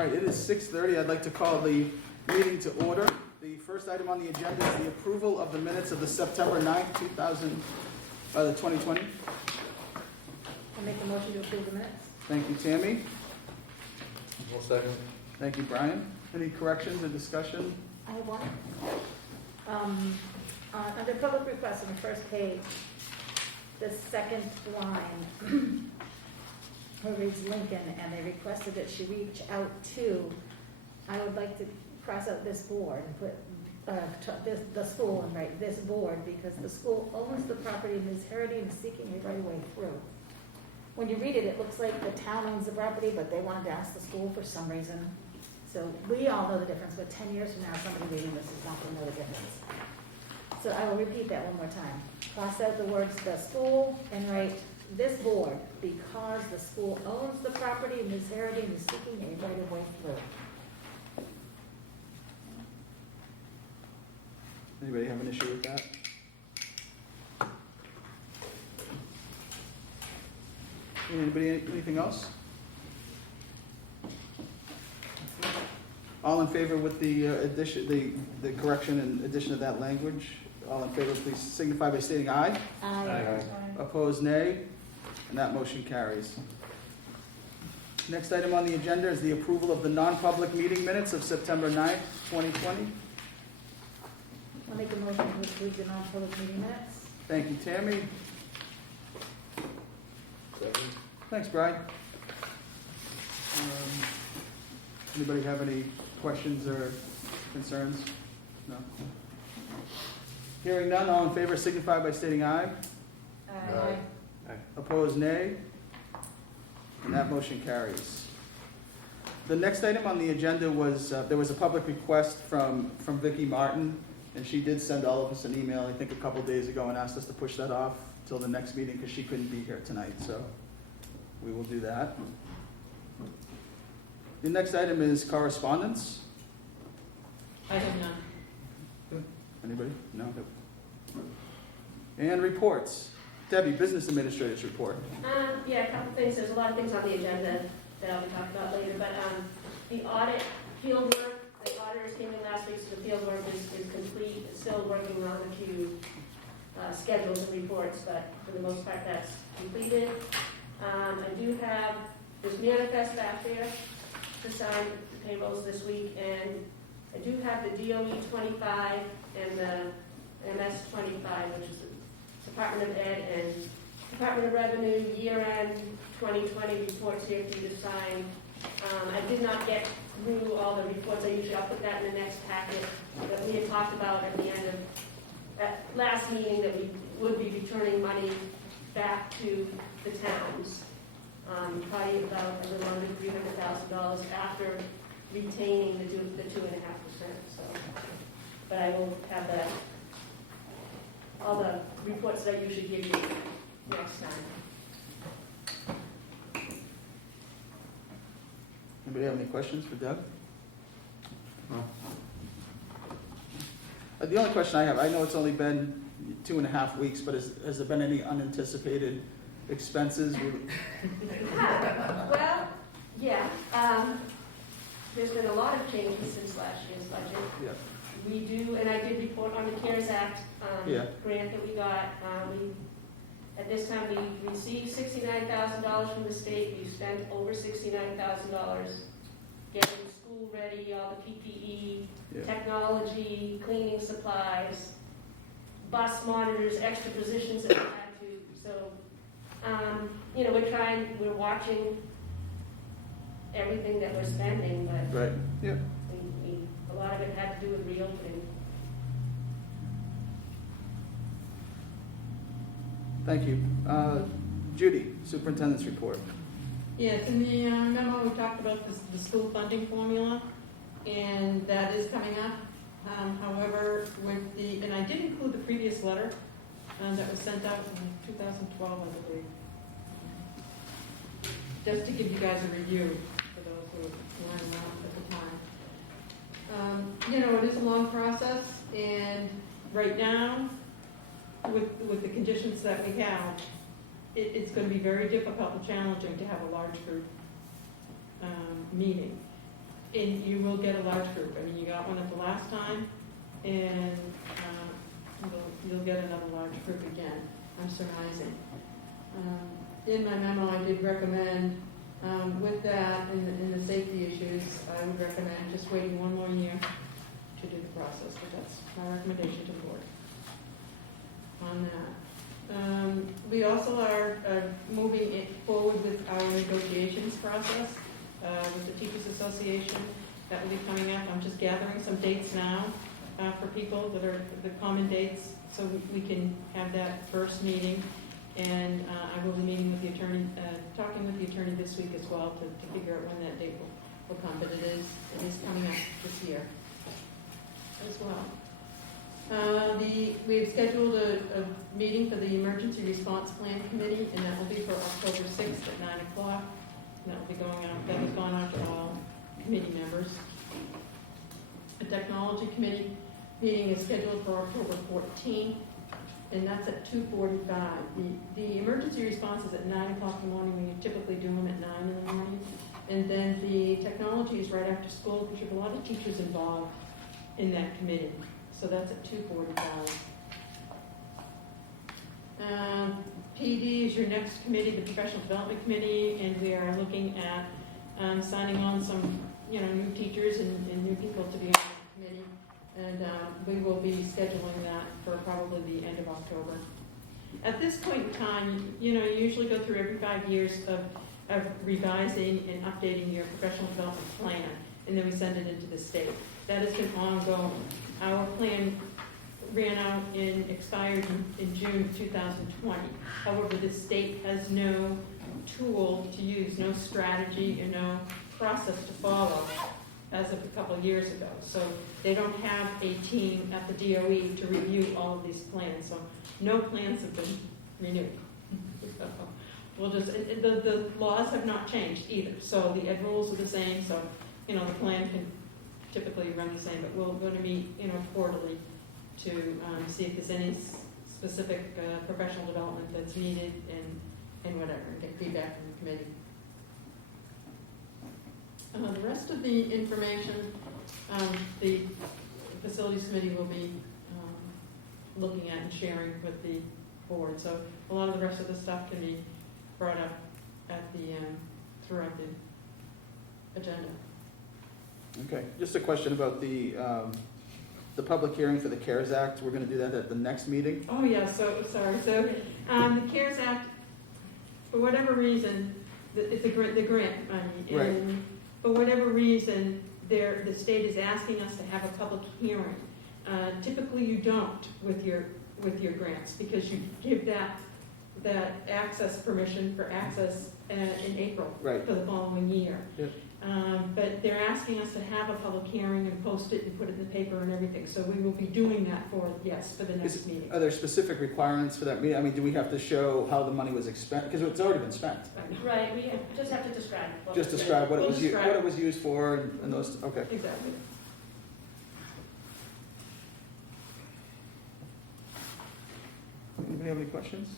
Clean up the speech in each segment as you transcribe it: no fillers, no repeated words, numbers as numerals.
right, it is 6:30. I'd like to call the meeting to order. The first item on the agenda is the approval of the minutes of the September 9th, 2020. I'll make a motion to approve the minutes. Thank you, Tammy. One second. Thank you, Brian. Any corrections or discussion? I have one. Under public requests on the first page, the second line, where it reads Lincoln, and they requested that she reach out to, I would like to cross out this board and put the school and write this board, because the school owns the property and is heritage and seeking a right of way through. When you read it, it looks like the town owns the property, but they wanted to ask the school for some reason. So we all know the difference, but 10 years from now, somebody reading this is not going to know the difference. So I will repeat that one more time. Cross out the words the school and write this board, because the school owns the property and is heritage and is seeking a right of way through. Anybody have an issue with that? Anything else? All in favor with the addition, the correction and addition of that language? All in favor, please signify by stating aye. Aye. Opposed, nay. And that motion carries. Next item on the agenda is the approval of the non-public meeting minutes of September 9th, 2020. I'll make a motion to approve the non-public meeting minutes. Thank you, Tammy. Second. Thanks, Brian. Anybody have any questions or concerns? No? Hearing none, all in favor signify by stating aye. Aye. Opposed, nay. And that motion carries. The next item on the agenda was, there was a public request from Vicki Martin, and she did send all of us an email, I think a couple days ago, and asked us to push that off till the next meeting because she couldn't be here tonight, so we will do that. The next item is correspondence. I have none. Anybody? No? And reports. Debbie, Business Administrator's report. Yeah, a couple things. There's a lot of things on the agenda that I'll be talking about later, but the audit field work, the auditors came in last week, so the field work is complete. It's still working on a few schedules and reports, but for the most part, that's completed. I do have this manifest back there to sign the payrolls this week, and I do have the DOE 25 and the MS 25, which is the Department of Ed and Department of Revenue year-end 2020 reports here for you to sign. I did not get through all the reports. I'll put that in the next packet that we had talked about at the end of that last meeting, that we would be returning money back to the towns. Probably about a little under $300,000 after retaining the 2.5%. So, but I will have all the reports that I usually give you next time. Anybody have any questions for Deb? No. The only question I have, I know it's only been 2.5 weeks, but has there been any unanticipated expenses? Well, yeah. There's been a lot of changes since last year's budget. Yeah. We do, and I did report on the CARES Act grant that we got. At this time, we received $69,000 from the state. We've spent over $69,000 getting school ready, all the PPE, technology, cleaning supplies, bus monitors, extra positions that we had to. So, we're watching everything that we're spending, but Right. Yeah. a lot of it had to do with reopening. Thank you. Judy, Superintendent's report. Yes, in the memo, we talked about the school funding formula, and that is coming up. However, and I did include the previous letter that was sent out in 2012, I believe. Just to give you guys a review for those who weren't around at the time. It is a long process, and right now, with the conditions that we have, it's going to be very difficult and challenging to have a large group meeting. and you will get a large group. I mean, you got one at the last time, and you'll get another large group again, I'm surmising. In my memo, I did recommend, with that and the safety issues, I would recommend just waiting one more year to do the process, but that's my recommendation to the board on that. We also are moving it forward with our negotiations process with the Teachers Association. That will be coming up. I'm just gathering some dates now for people that are the common dates, so we can have that first meeting. And I will be meeting with the attorney, talking with the attorney this week as well to figure out when that date will come. But it is coming up this year as well. We've scheduled a meeting for the Emergency Response Plan Committee, and that will be for October 6th at 9 o'clock. And that will be going out, that has gone out to all committee members. The Technology Committee meeting is scheduled for October 14th, and that's at 2:45. The emergency response is at 9 o'clock in the morning. We typically do them at 9 in the morning. And then the technology is right after school, because you have a lot of teachers involved in that committee. So that's at 2:45. PD is your next committee, the Professional Development Committee, and we are looking at signing on some, new teachers and new people to be on the committee. And we will be scheduling that for probably the end of October. At this point in time, you usually go through every 5 years of revising and updating your professional development plan, and then we send it into the state. That has been ongoing. Our plan ran out and expired in June of 2020. However, the state has no tool to use, no strategy, and no process to follow as of a couple of years ago. So they don't have a team at the DOE to review all of these plans. So no plans have been renewed. We'll just, the laws have not changed either. So the ed rules are the same. So, the plan can typically run the same, but we're going to meet, quarterly to see if there's any specific professional development that's needed and whatever, and get feedback from the committee. The rest of the information, the facilities committee will be looking at and sharing with the board. So a lot of the rest of the stuff can be brought up at the throughout the agenda. Okay, just a question about the public hearing for the CARES Act. We're gonna do that at the next meeting? Oh, yeah, so the CARES Act, for whatever reason, it's the grant money. Right. And for whatever reason, the state is asking us to have a public hearing. Typically, you don't with your grants, because you give that access permission for access in April Right. for the following year. Yep. But they're asking us to have a public hearing and post it and put it in the paper and everything. So we will be doing that for the next meeting. Are there specific requirements for that meeting? I mean, do we have to show how the money was expended? Because it's already been spent. Right, we just have to describe. Just describe what it We'll was, describe what it was used for and those, okay. Exactly. Anybody have any questions?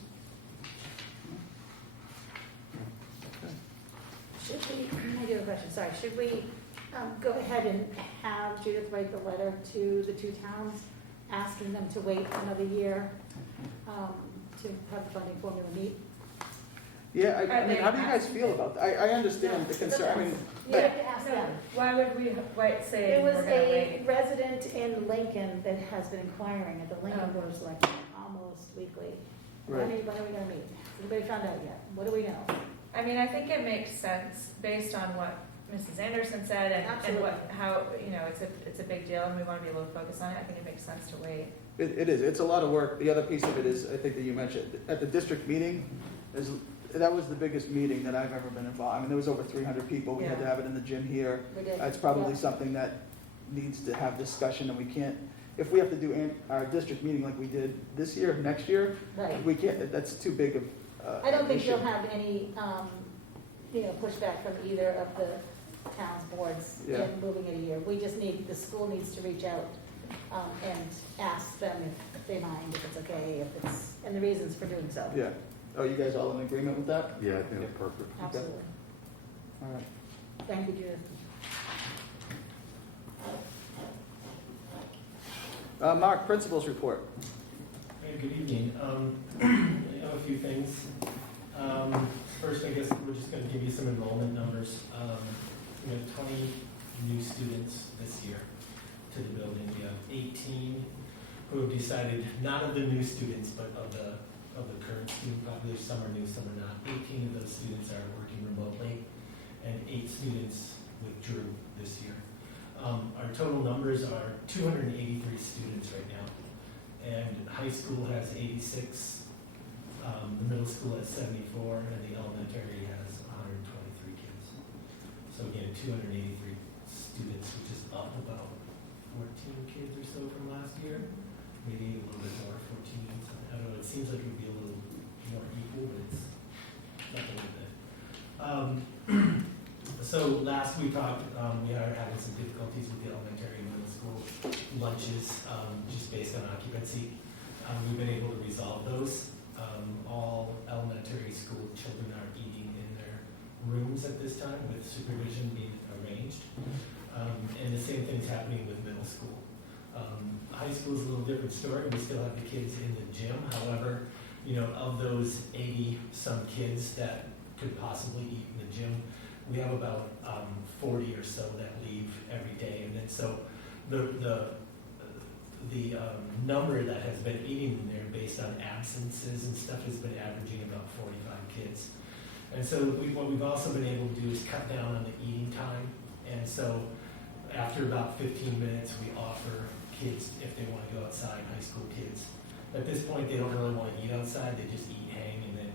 Should we, I do have a question, sorry, should we go ahead and have Judith write the letter to the two towns, asking them to wait another year to have the funding formula meet? Yeah, I mean, how do you guys feel about that? I understand the concern, I mean, You have to ask them. Why would we say There we're was gonna a wait? resident in Lincoln that has been inquiring at the Lincoln Board of Selectmen almost weekly. When right, are we gonna meet? Anybody found out yet? What do we know? I mean, I think it makes sense based on what Mrs. Anderson said and Absolutely. how, it's a big deal and we want to be able to focus on it. I think it makes sense to wait. it is, it's a lot of work. The other piece of it is, I think that you mentioned, at the district meeting, that was the biggest meeting that I've ever been involved. I mean, there was over 300 people. We had to have it in the gym here. We did. It's probably Yeah. something that needs to have discussion, and we can't, if we have to do our district meeting like we did this year, next year, Right. we can't, that's too big of I don't think issue. you'll have any, pushback from either of the town's boards Yeah. in moving it a year. We just need, the school needs to reach out and ask them if they mind, if it's okay, if it's, and the reasons for doing so. Yeah. Oh, you guys all in agreement with that? Yeah, I think it's perfect. Absolutely. All right. Thank you, Judith. Mark, principal's report. Hey, good evening. I have a few things. First, I guess we're just going to give you some enrollment numbers. We have 20 new students this year to the building. We have 18 who have decided, not of the new students, but of the current student population. Some are new, some are not. 18 of those students are working remotely, and 8 students withdrew this year. Our total numbers are 283 students right now, and high school has 86, the middle school has 74, and the elementary has 123 kids. So again, 283 students, which is up about 14 kids or so from last year, maybe a little bit more, 14. I don't know, it seems like it would be a little more equal, but it's not a little bit. So last we talked, we are having some difficulties with the elementary and middle school lunches, just based on occupancy. We've been able to resolve those. All elementary school children are eating in their rooms at this time with supervision being arranged. And the same thing's happening with middle school. High school is a little different story. We still have the kids in the gym. However, you know, of those 80 some kids that could possibly eat in the gym, we have about 40 or so that leave every day, and then so the number that has been eating in there based on absences and stuff has been averaging about 45 kids. And so what we've also been able to do is cut down on the eating time, and so after about 15 minutes we offer kids, if they want to go outside, high school kids. At this point they don't really want to eat outside, they just eat, hang, and then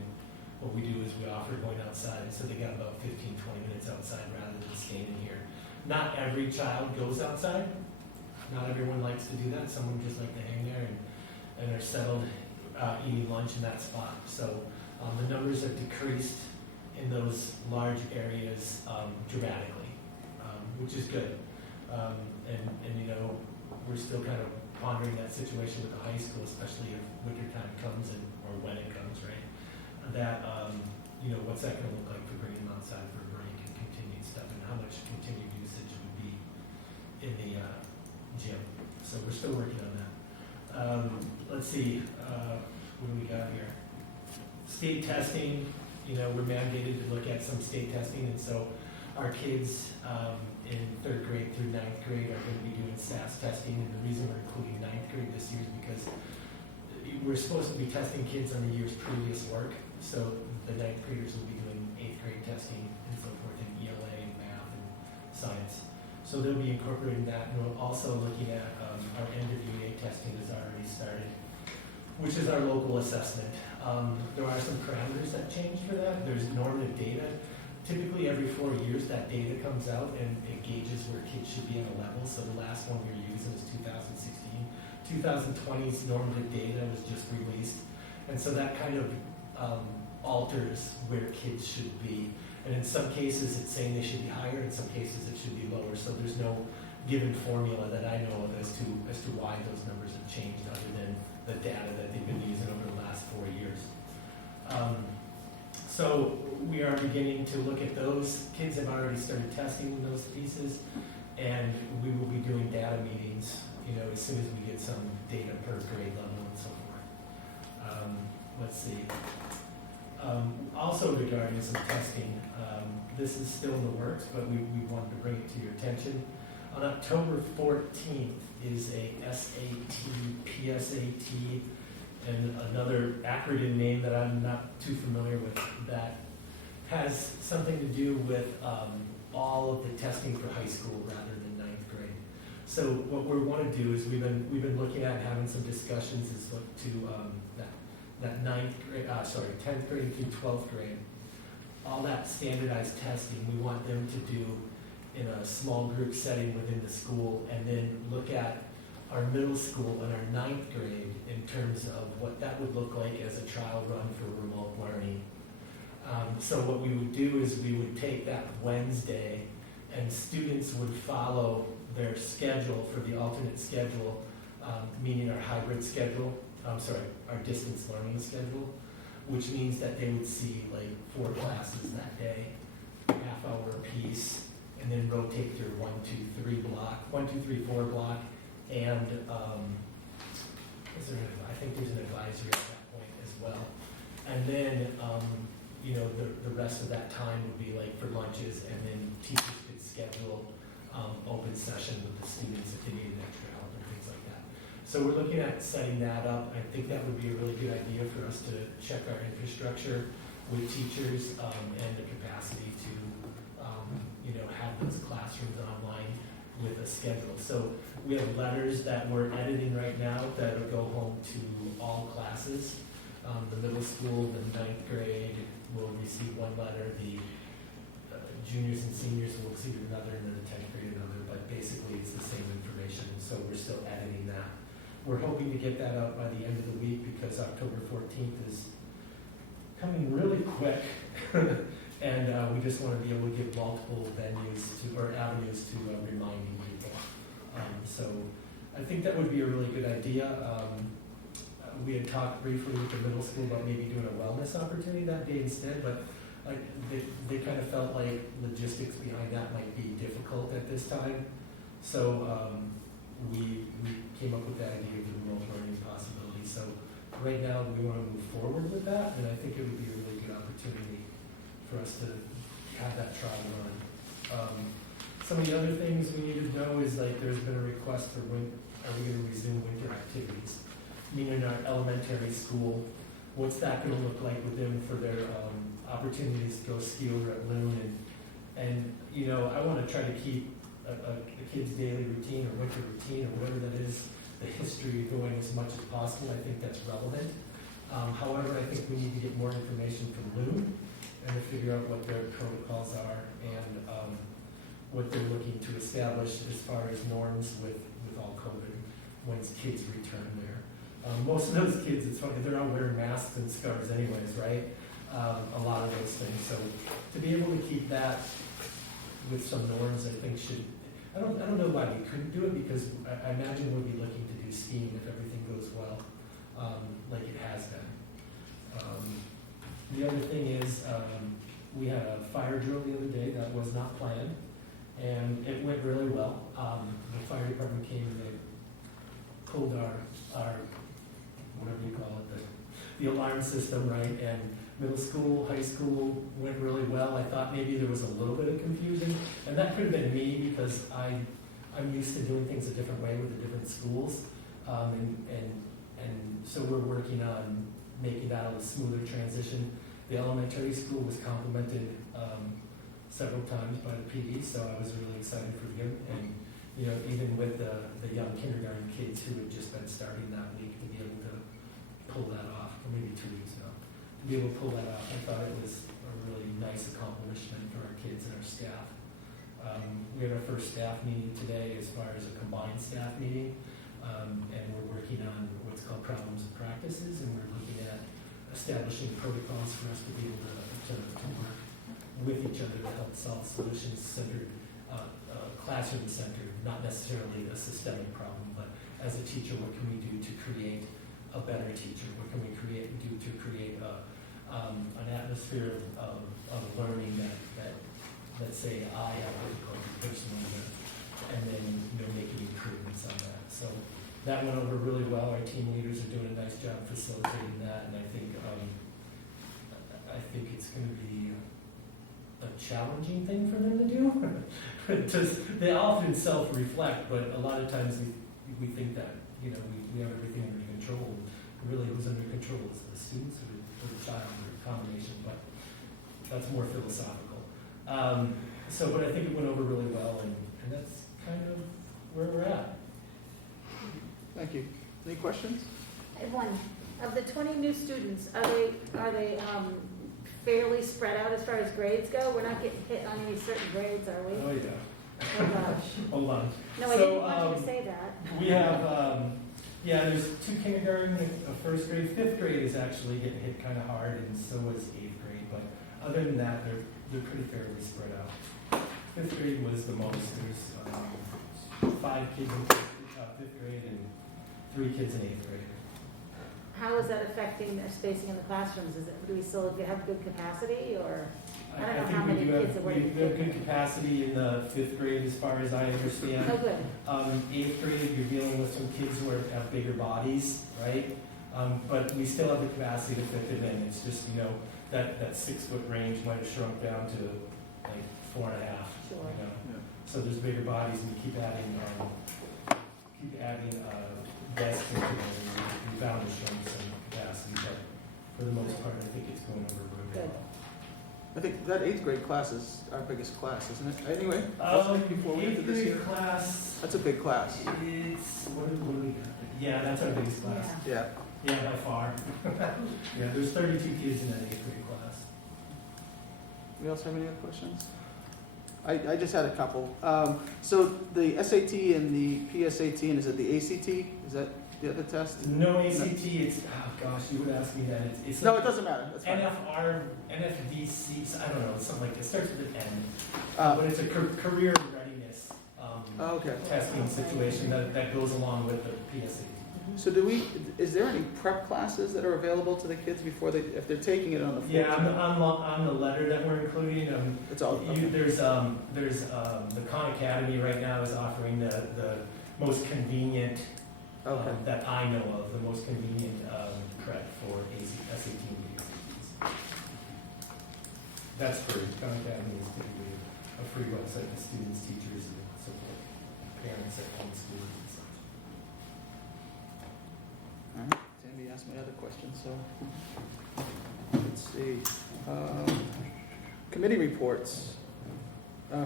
what we do is we offer going outside, so they got about 15-20 minutes outside rather than staying in here. Not every child goes outside. Not everyone likes to do that. Some of them just like to hang there and are settled eating lunch in that spot. So the numbers have decreased in those large areas dramatically, which is good. And you know, we're still kind of pondering that situation with the high school, especially if winter time comes or when it comes, right? That, you know, what's that going to look like for bringing them outside for a break and continued stuff, and how much continued usage would be in the gym. So we're still working on that. Let's see, what do we got here? State testing, you know, we're mandated to look at some state testing, and so our kids in 3rd grade through 9th grade are going to be doing SAS testing, and the reason we're including 9th grade this year is because we're supposed to be testing kids on the year's previous work. So the 9th graders will be doing 8th grade testing and so forth in ELA and math and science. So they'll be incorporating that, and we're also looking at our end of year testing has already started, which is our local assessment. There are some parameters that change for that. There's normative data. Typically every 4 years that data comes out and it gauges where kids should be in a level. So the last one we were using was 2016. 2020's normative data was just released. And so that kind of alters where kids should be. And in some cases it's saying they should be higher, in some cases it should be lower. So there's no given formula that I know of as to why those numbers have changed other than the data that they've been using over the last 4 years. So we are beginning to look at those. Kids have already started testing those pieces, and we will be doing data meetings, you know, as soon as we get some data per grade level and so forth. Let's see. Also regarding some testing, this is still in the works, but we wanted to bring it to your attention. On October 14th is a SAT, PSAT, and another acronym name that I'm not too familiar with that has something to do with all of the testing for high school rather than 9th grade. So what we want to do is we've been looking at having some discussions is look to that 10th grade through 12th grade. All that standardized testing we want them to do in a small group setting within the school, and then look at our middle school and our 9th grade in terms of what that would look like as a trial run for remote learning. So what we would do is we would take that Wednesday and students would follow their schedule for the alternate schedule, meaning our hybrid schedule, our distance learning schedule, which means that they would see like 4 classes that day, half hour apiece, and then rotate through 1, 2, 3 block, 1, 2, 3, 4 block, and I think there's an advisory at that point as well. And then, you know, the rest of that time would be like for lunches, and then teachers could schedule open session with the students if they needed extra help and things like that. So we're looking at setting that up. I think that would be a really good idea for us to check our infrastructure with teachers and the capacity to, you know, have those classrooms online with a schedule. So we have letters that we're editing right now that will go home to all classes. The middle school, the 9th grade will receive one letter, the juniors and seniors will receive another, and then the 10th grade another, but basically it's the same information, so we're still editing that. We're hoping to get that out by the end of the week because October 14th is coming really quick. And we just want to be able to give multiple venues or avenues to reminding people. So I think that would be a really good idea. We had talked briefly with the middle school about maybe doing a wellness opportunity that day instead, but like they kind of felt like logistics behind that might be difficult at this time. So we came up with the idea of the remote learning possibility. So right now we want to move forward with that, and I think it would be a really good opportunity for us to have that trial run. Some of the other things we need to know is like there's been a request for are we going to resume winter activities? Meaning in our elementary school, what's that going to look like with them for their opportunities to go ski over at Loon? And you know, I want to try to keep a kid's daily routine or winter routine or whatever that is, the history going as much as possible. I think that's relevant. However, I think we need to get more information from Loon and to figure out what their protocols are and what they're looking to establish as far as norms with all COVID when kids return there. Most of those kids, it's funny, they're all wearing masks and scarves anyways, right? A lot of those things. So to be able to keep that with some norms, I think I don't know why we couldn't do it, because I imagine we'll be looking to do skiing if everything goes well, like it has been. The other thing is, we had a fire drill the other day that was not planned, and it went really well. The fire department came and they pulled our whatever you call it, the alarm system, right? And middle school, high school went really well. I thought maybe there was a little bit of confusion, and that could have been me because I'm used to doing things a different way with the different schools, and so we're working on making that a smoother transition. The elementary school was complimented several times by the PD, so I was really excited for them. And you know, even with the young kindergarten kids who had just been starting that week, to be able to pull that off, or maybe 2 weeks now, to be able to pull that off, I thought it was a really nice accomplishment for our kids and our staff. We had our first staff meeting today as far as a combined staff meeting, and we're working on what's called problems and practices, and we're looking at establishing protocols for us to be able to work with each other to help solve solutions-centered, classroom-centered, not necessarily a systemic problem, but as a teacher, what can we do to create a better teacher? What can we do to create an atmosphere of learning that let's say I have difficulty personally with, and then making improvements on that. So that went over really well. Our team leaders are doing a nice job facilitating that, and I think it's going to be a challenging thing for them to do. They often self-reflect, but a lot of times we think that we have everything under control. Really, who's under control is the students or the child, or a combination. But that's more philosophical. But I think it went over really well, and that's kind of where we're at. Thank you. Any questions? I have one. Of the 20 new students, are they fairly spread out as far as grades go? We're not getting hit on any certain grades, are we? Oh yeah. Oh gosh. Hold on. No, I didn't want you to say that. We have, there's 2 kindergarten, a first grade. 5th grade is actually getting hit kind of hard, and so is 8th grade. But other than that, they're pretty fairly spread out. 5th grade was the most. There's 5 kids in 5th grade and 3 kids in 8th grade. How is that affecting their spacing in the classrooms? Do we still have good capacity, or? I don't know think how we many do have- kids are We working. have good capacity in the 5th grade as far as I understand. Oh, good. 8th grade, you're dealing with some kids who have bigger bodies, right? But we still have the capacity to fit them in. It's just, that 6-foot range might have shrunk down to like 4.5. Sure. Yeah. So there's bigger bodies, and we keep adding desks into them. And we found to shrink some capacity, but for the most part, I think it's going over really Good. well. I think that 8th grade class is our biggest class, isn't it? Anyway, before we enter 8th this grade year, class, that's a big class. it's, what do we got? Yeah, that's our biggest class. Yeah. Yeah. Yeah, by far. Yeah, there's 32 kids in that 8th grade class. We also have any other questions? I just had a couple. So the SAT and the PSAT, and is it the ACT? Is that the other test? No ACT, it's, oh gosh, you would ask me that. It's No, like it doesn't matter. That's fine. NFDC, I don't know, it's something like, it starts with an N. Uh, But it's a career readiness Oh, okay. testing situation that goes along with the PSAT. So is there any prep classes that are available to the kids before if they're taking it on the 14th? Yeah, on the letter that we're including, It's all, okay. there's the Khan Academy right now is offering the most convenient, Okay. that I know of, the most convenient prep for SAT and PSATs. That's free. Khan Academy is typically a free website for students, teachers, and support parents at home schools and such. All right. Tammy asked my other question, so let's see. Committee reports.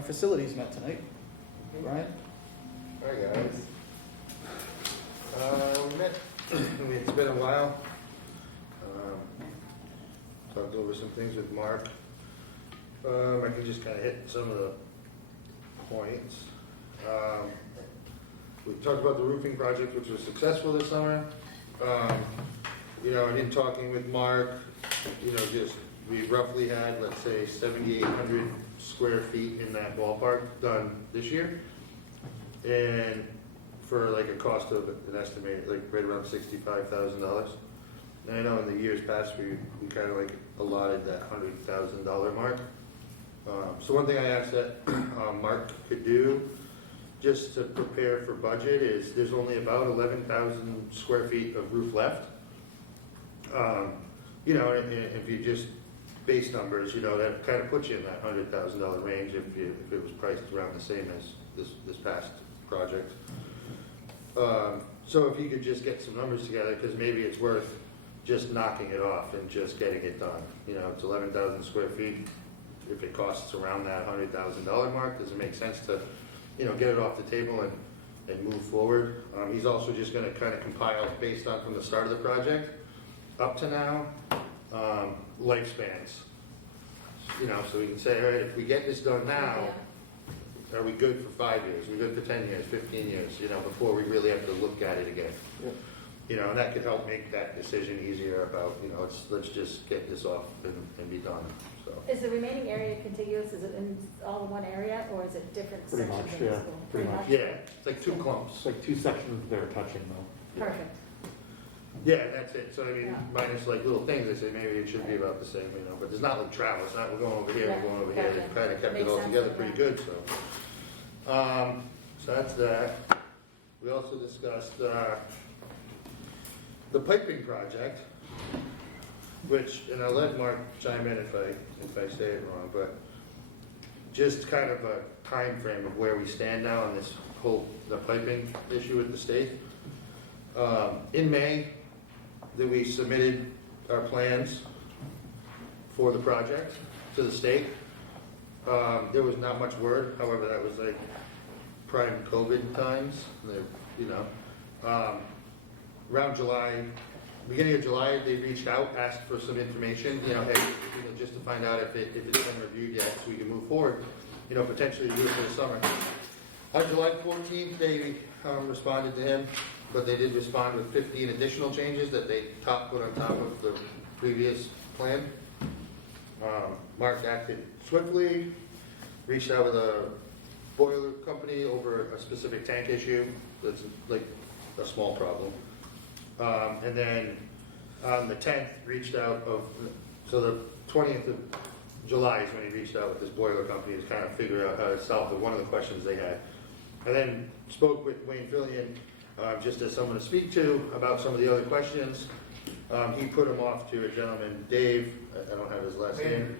Facilities met tonight. Brian? Hi, guys. We met, it's been a while. Talked over some things with Mark. I can just kind of hit some of the points. We talked about the roofing project, which was successful this summer. And in talking with Mark, just, we roughly had, let's say, 7,800 square feet in that ballpark done this year. And for like a cost of an estimated, like right around $65,000. And I know in the years past, we kind of like allotted that $100,000 mark. So one thing I asked that Mark could do, just to prepare for budget, is there's only about 11,000 square feet of roof left. And if you just base numbers, that kind of puts you in that $100,000 range if it was priced around the same as this past project. So if you could just get some numbers together, because maybe it's worth just knocking it off and just getting it done. It's 11,000 square feet. If it costs around that $100,000 mark, does it make sense to, get it off the table and move forward? He's also just going to kind of compile based on from the start of the project up to now, lifespans. So we can say, all right, if we get this done now, are we good for 5 years? Are we good for 10 years, 15 years, before we really have to look at it again? Yeah. And that could help make that decision easier about, let's just get this off and be done, so. Is the remaining area contiguous? Is it in all in one area, or is it different Pretty sections much, in the yeah, school? pretty much. Yeah, it's like two clumps. It's like two sections they're touching though. Perfect. Yeah, that's it. So I mean, Yeah. minus like little things, I say maybe it should be about the same, but there's not like travel. It's not, we're going over here, we're going over here. They Gotcha. kind of kept it Makes all sense, together yeah. pretty good, so. So that's that. We also discussed, the piping project, which, and I'll let Mark chime in if I say it wrong, but just kind of a time frame of where we stand now on this the piping issue with the state. In May, that we submitted our plans for the project to the state. There was not much word, however, that was like prime COVID times, around July, beginning of July, they reached out, asked for some information, hey, just to find out if it's been reviewed yet, so we can move forward, potentially do it for the summer. On July 14th, they responded to him, but they did respond with 15 additional changes that they put on top of the previous plan. Mark acted swiftly, reached out with a boiler company over a specific tank issue that's like a small problem. And then on the 10th, reached out so the 20th of July is when he reached out with this boiler company to kind of figure out how to solve one of the questions they had. And then spoke with Wayne Fillion, just as someone to speak to about some of the other questions. He put him off to a gentleman, Dave, I don't have his last name,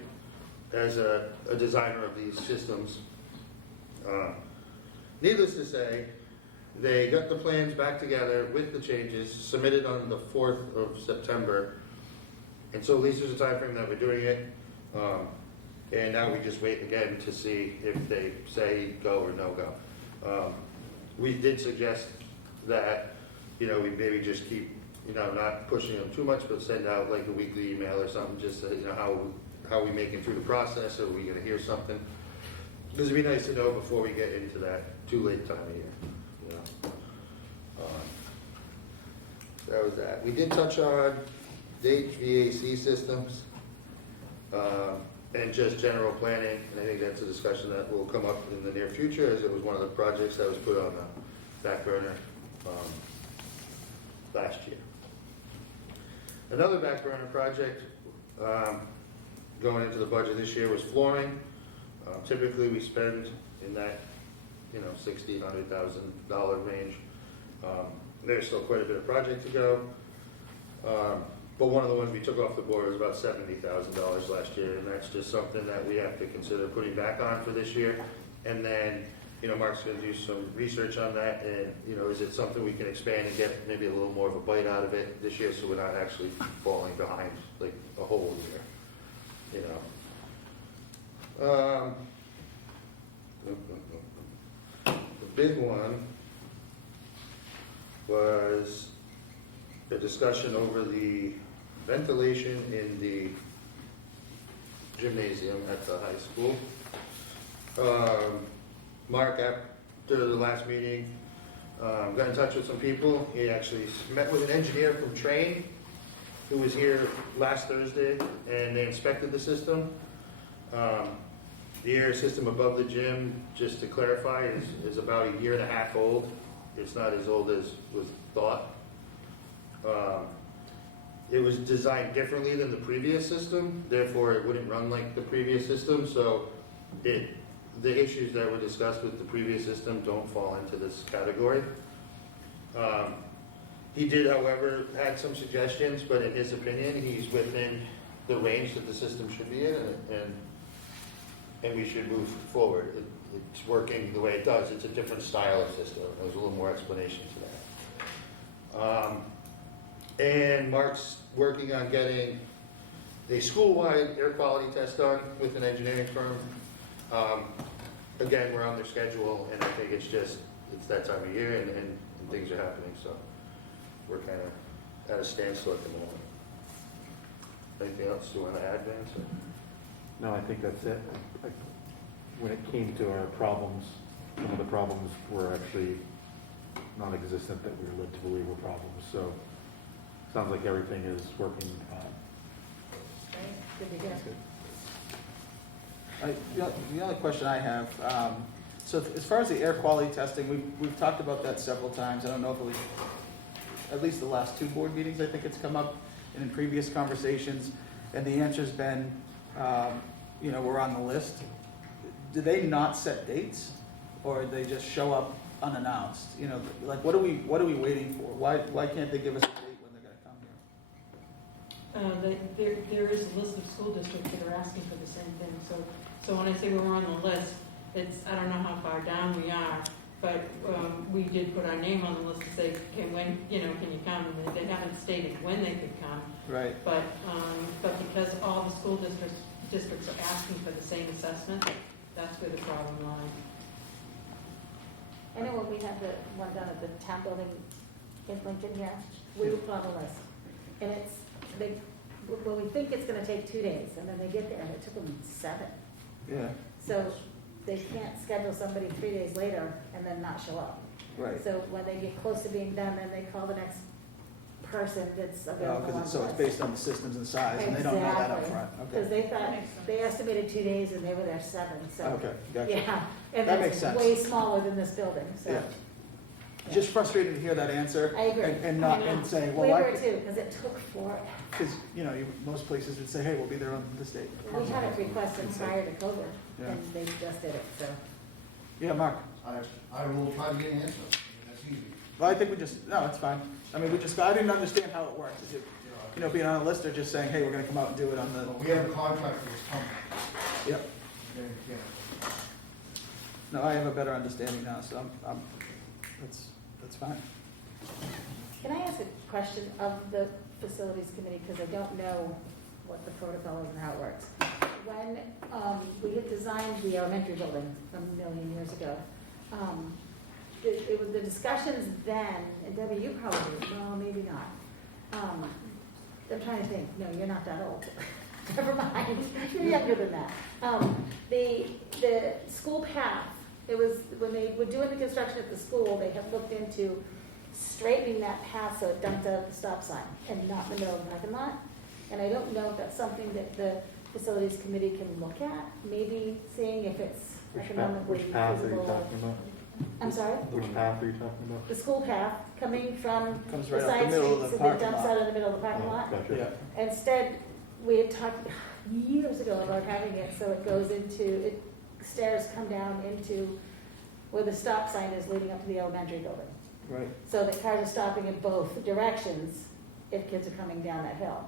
as a designer of these systems. Needless to say, they got the plans back together with the changes, submitted on the 4th of September. And so at least there's a time frame that we're doing it. And now we just wait again to see if they say go or no go. We did suggest that, we maybe just keep, not pushing them too much, but send out like a weekly email or something, just so, how are we making through the process? Are we gonna hear something? Because it'd be nice to know before we get into that too late time of year. That was that. We did touch on the HVAC systems and just general planning, and I think that's a discussion that will come up in the near future, as it was one of the projects that was put on the back burner last year. Another back burner project going into the budget this year was flooring. Typically, we spend in that, $60,000, $100,000 range. There's still quite a bit of project to go. But one of the ones we took off the board was about $70,000 last year, and that's just something that we have to consider putting back on for this year. And then, Mark's gonna do some research on that, and, is it something we can expand and get maybe a little more of a bite out of it this year, so we're not actually falling behind like a whole year, The big one was the discussion over the ventilation in the gymnasium at the high school. Mark, after the last meeting, got in touch with some people. He actually met with an engineer from Train who was here last Thursday, and they inspected the system. The air system above the gym, just to clarify, is about 1.5 years old. It's not as old as was thought. It was designed differently than the previous system, therefore it wouldn't run like the previous system, so the issues that were discussed with the previous system don't fall into this category. He did, however, had some suggestions, but in his opinion, he's within the range that the system should be in, and we should move forward. It's working the way it does. It's a different style of system. There's a little more explanation to that. And Mark's working on getting a school-wide air quality test done with an engineering firm. Again, we're on their schedule, and I think it's that time of year, and things are happening, so we're kind of at a standstill at the moment. Anything else you want to add, Vance? No, I think that's it. When it came to our problems, some of the problems were actually non-existent that we were led to believe were problems. So sounds like everything is working. Good to hear. The only question I have, so as far as the air quality testing, we've talked about that several times. I don't know if it was, at least the last 2 board meetings, I think it's come up, and in previous conversations, and the answer's been, we're on the list. Do they not set dates, or they just show up unannounced? Like what are we waiting for? Why can't they give us a date when they're gonna come here? There is a list of school districts that are asking for the same thing, so when I say we're on the list, I don't know how far down we are, but we did put our name on the list to say, can you come? And they haven't stated when they could come. Right. But because all the school districts are asking for the same assessment, that's where the problem lies. I know when we had the one done at the town building in Lincoln here, we were on the list. And we think it's gonna take 2 days, and then they get there, and it took them 7. Yeah. So they can't schedule somebody 3 days later and then not show up. Right. So when they get close to being done, then they call the next person that's available on the So it's list. based on the systems and size, and they don't know that up front. Because Okay. they thought, they estimated 2 days and they were there 7, so. Okay, gotcha. Yeah, and That makes it's sense. way smaller than this building, so. Yeah. just frustrated to hear that answer. I agree. And not, I know. and say, We well, why? were too, because it took Because, most places would say, hey, we'll be there on this date. we had it requested prior to COVID, Yeah. and they just did it, so. Yeah, Mark. I will try to get an answer. That's easy. Well, I think no, it's fine. I mean, I didn't understand how it works. Is it, being on a list or just saying, hey, we're gonna come out and do it on the. But we have a contract with this company. Yep. Okay, yeah. No, I have a better understanding now, so that's fine. Can I ask a question of the facilities committee, because I don't know what the protocol is and how it works. When we had designed the elementary building a million years ago, it was the discussions then, and Debbie, you probably, well, maybe not. I'm trying to think, no, you're not that old. Never mind, you're younger than that. The school path, it was, when they were doing the construction at the school, they had looked into straightening that path so it dumped out at the stop sign and not in the middle of the parking lot. And I don't know if that's something that the facilities committee can look at, maybe seeing if it's economically Which path are you feasible. talking about? I'm sorry? Which path are you talking about? The school path coming from Comes the right out the side middle of streets the and then parking dumps lot. out in the middle of the parking Oh, lot. gotcha. Yeah. Instead, we had talked years ago about having it so it goes into, stairs come down into where the stop sign is leading up to the elementary building. Right. So that cars are stopping in both directions if kids are coming down that hill.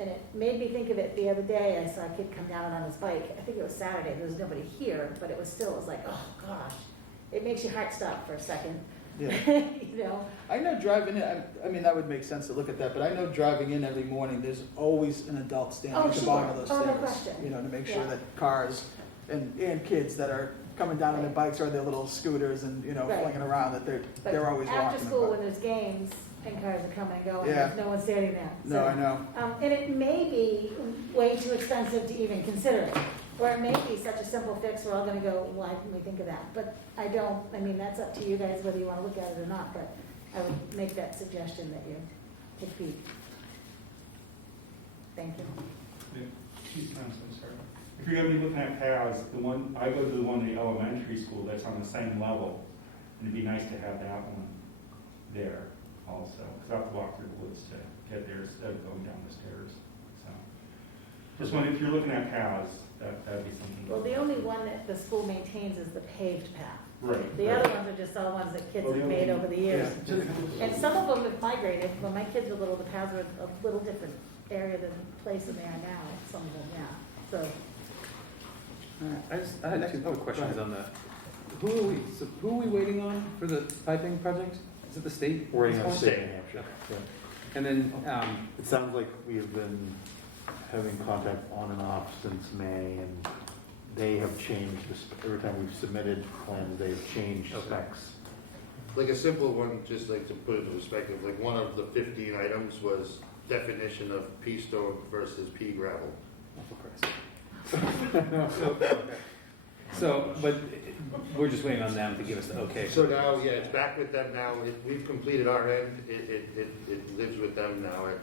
And it made me think of it the other day. I saw a kid come down on his bike. I think it was Saturday. There was nobody here, but it was like, oh gosh. It makes your heart stop for a second. Yeah. I know driving in, I mean, that would make sense to look at that, but I know driving in every morning, there's always an adult standing Oh, at the sure. bottom of those Oh, no stairs. question. To make sure Yeah. that cars and kids that are coming down on their bikes or their little scooters and, Right. flinging around, that But they're always walking. after school, but- when there's games and cars are coming and going, Yeah. there's no one standing there. No, So, I know. and it may be way too expensive to even consider it. Or it may be such a simple fix, we're all gonna go, why didn't we think of that? But that's up to you guys whether you wanna look at it or not, but I would make that suggestion that you take Pete. Thank you. If you're gonna be looking at paths, I go to the one in the elementary school that's on the same level, and it'd be nice to have that one there also, because I have to walk through the woods to get there instead of going down the stairs, so. Just when, if you're looking at paths, that'd be something. Well, the only one that the school maintains is the paved path. Right. The other ones are just all ones that kids have made over the years. And some of them have migrated. When my kids were little, the paths were a little different area than the place that they are now, some of them, yeah. So, I had two quick questions on that. Who are we waiting on for the piping project? Is it the state? We're in at the this state point? of Hampshire. Yeah. And then, It sounds like we have been having contact on and off since May, and they have changed, every time we've submitted plans, they've changed specs. Like a simple one, just like to put it into perspective, like one of the 15 items was definition of pea stone versus pea gravel. so, but we're just waiting on them to give us the okay. So now, yeah, it's back with them now. We've completed our end. It lives with them now for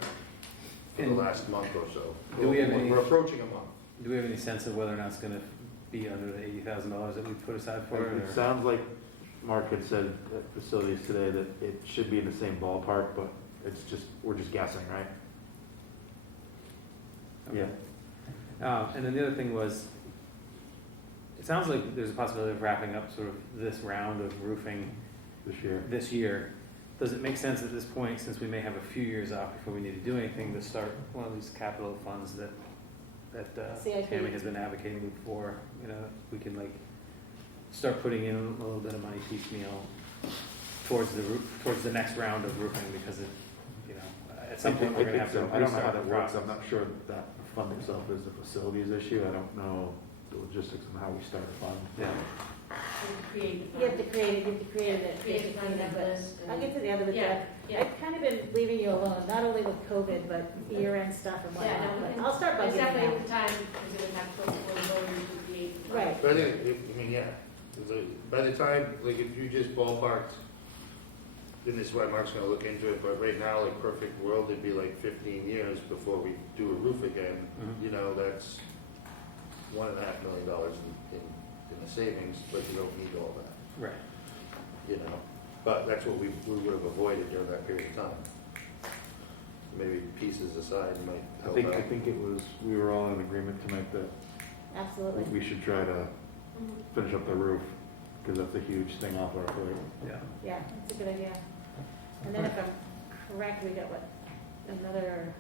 the And last month or so. do we have any- We're approaching a month. Do we have any sense of whether or not it's gonna be under the $80,000 that we put aside for it? It or- sounds like Mark had said at facilities today that it should be in the same ballpark, but we're just guessing, right? Okay. And then the other thing was, it sounds like there's a possibility of wrapping up sort of this round of roofing This year. Does it make sense at this point, since we may have a few years off before we need to do anything, to start one of these capital funds that CIP. Tammy has been advocating for? We can start putting in a little bit of money piecemeal towards the next round of roofing, because at some point we're gonna have to I don't know how restart the that works. process. I'm not sure that the fund itself is a facilities issue. I don't know the logistics of how we start a fund. Yeah. Create the you have to create it. Create the contact But list. I'll get to the other, Yeah, yeah. I've kind of been leaving you alone, not only with COVID, but year-end stuff and Yeah, whatnot. no, But I'll start by It's getting definitely that. the time, because it would have to go before the voters to create. Right. But I think, yeah, 'cause, by the time, like, if you just ballparked, then this is why Mark's gonna look into it, but right now, like, perfect world, it'd be like 15 years before we do a roof again. Mhm. That's $1.5 million in the savings, but you don't need all that, Right. But that's what we would have avoided during that period of time. Maybe pieces aside might I help think, out. I think it was, we were all in agreement tonight that Absolutely. we should try to finish up the roof, because that's a huge thing off our plate. Yeah. Yeah, that's a good idea. And then if I'm correct, we got what, another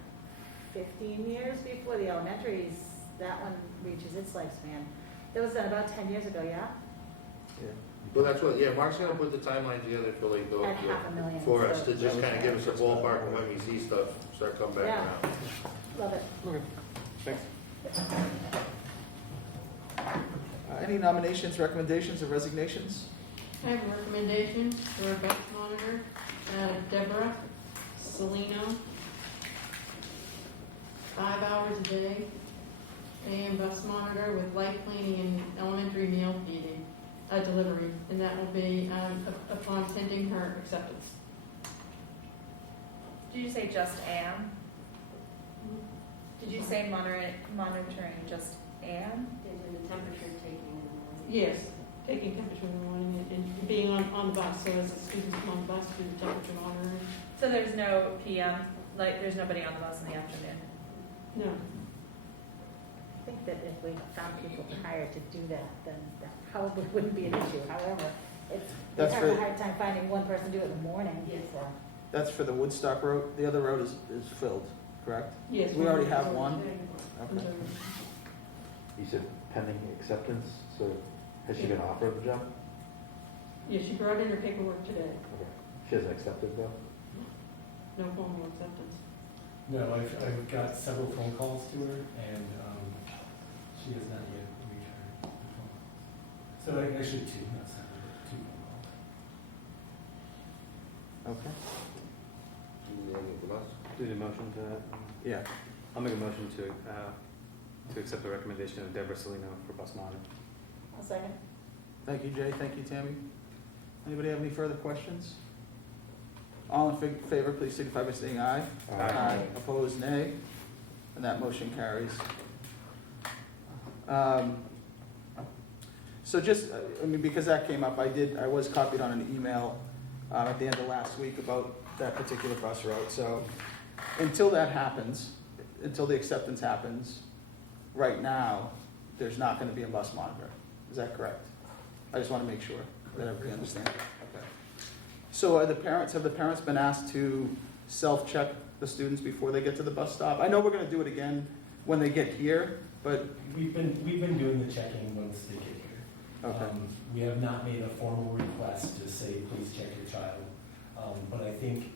15 years before the elementaries, that one reaches its lifespan. That was done about 10 years ago, yeah? Well, that's what, yeah, Mark's gonna put the timeline together for like At $500,000. for us so- to just kind of give us a ballpark, and when we see stuff, start coming back Yeah. around. Love it. Thanks. Any nominations, recommendations, or resignations? I have a recommendation for a bus monitor, Deborah Salino. 5 hours a day, AM bus monitor with light cleaning and elementary meal feeding, delivery, and that will be upon pending her acceptance. Did you say just Anne? Did you say monitoring just Anne? And the temperature taking in the morning. Yes, taking temperature in the morning and being on the bus, so as the students come on the bus, do the temperature monitoring. So there's no PM, like, there's nobody on the bus in the afternoon? No, I think that if we found people hired to do that, then that probably wouldn't be an issue. However, we That's have a for- hard time finding one person to do it in the morning. Yes. So. That's for the Woodstock road. The other road is filled, correct? yes. We already have one. Mhm. Okay. You said pending acceptance, so has she been offered the job? Yeah, she brought in her paperwork today, Okay. She hasn't accepted though? no formal acceptance. No, I've got several phone calls to her, and she has not yet returned the phone calls. So actually two, not several, but two phone calls. Okay. Anything from us? Do the motion to, Yeah. I'll make a motion to accept the recommendation of Deborah Salino for bus monitor. I'll second. Thank you, Jay. Thank you, Tammy. Anybody have any further questions? All in favor, please signify by saying aye. Aye. Opposed, nay. And that motion carries. So just, I mean, because that came up, I was copied on an email at the end of last week about that particular bus route. So until that happens, until the acceptance happens, right now, there's not going to be a bus monitor. Is that correct? I just want to make sure that everybody understands. Okay. So have the parents been asked to self-check the students before they get to the bus stop? I know we're going to do it again when they get here, but, We've been doing the checking once they get here. okay. We have not made a formal request to say, please check your child. But I think,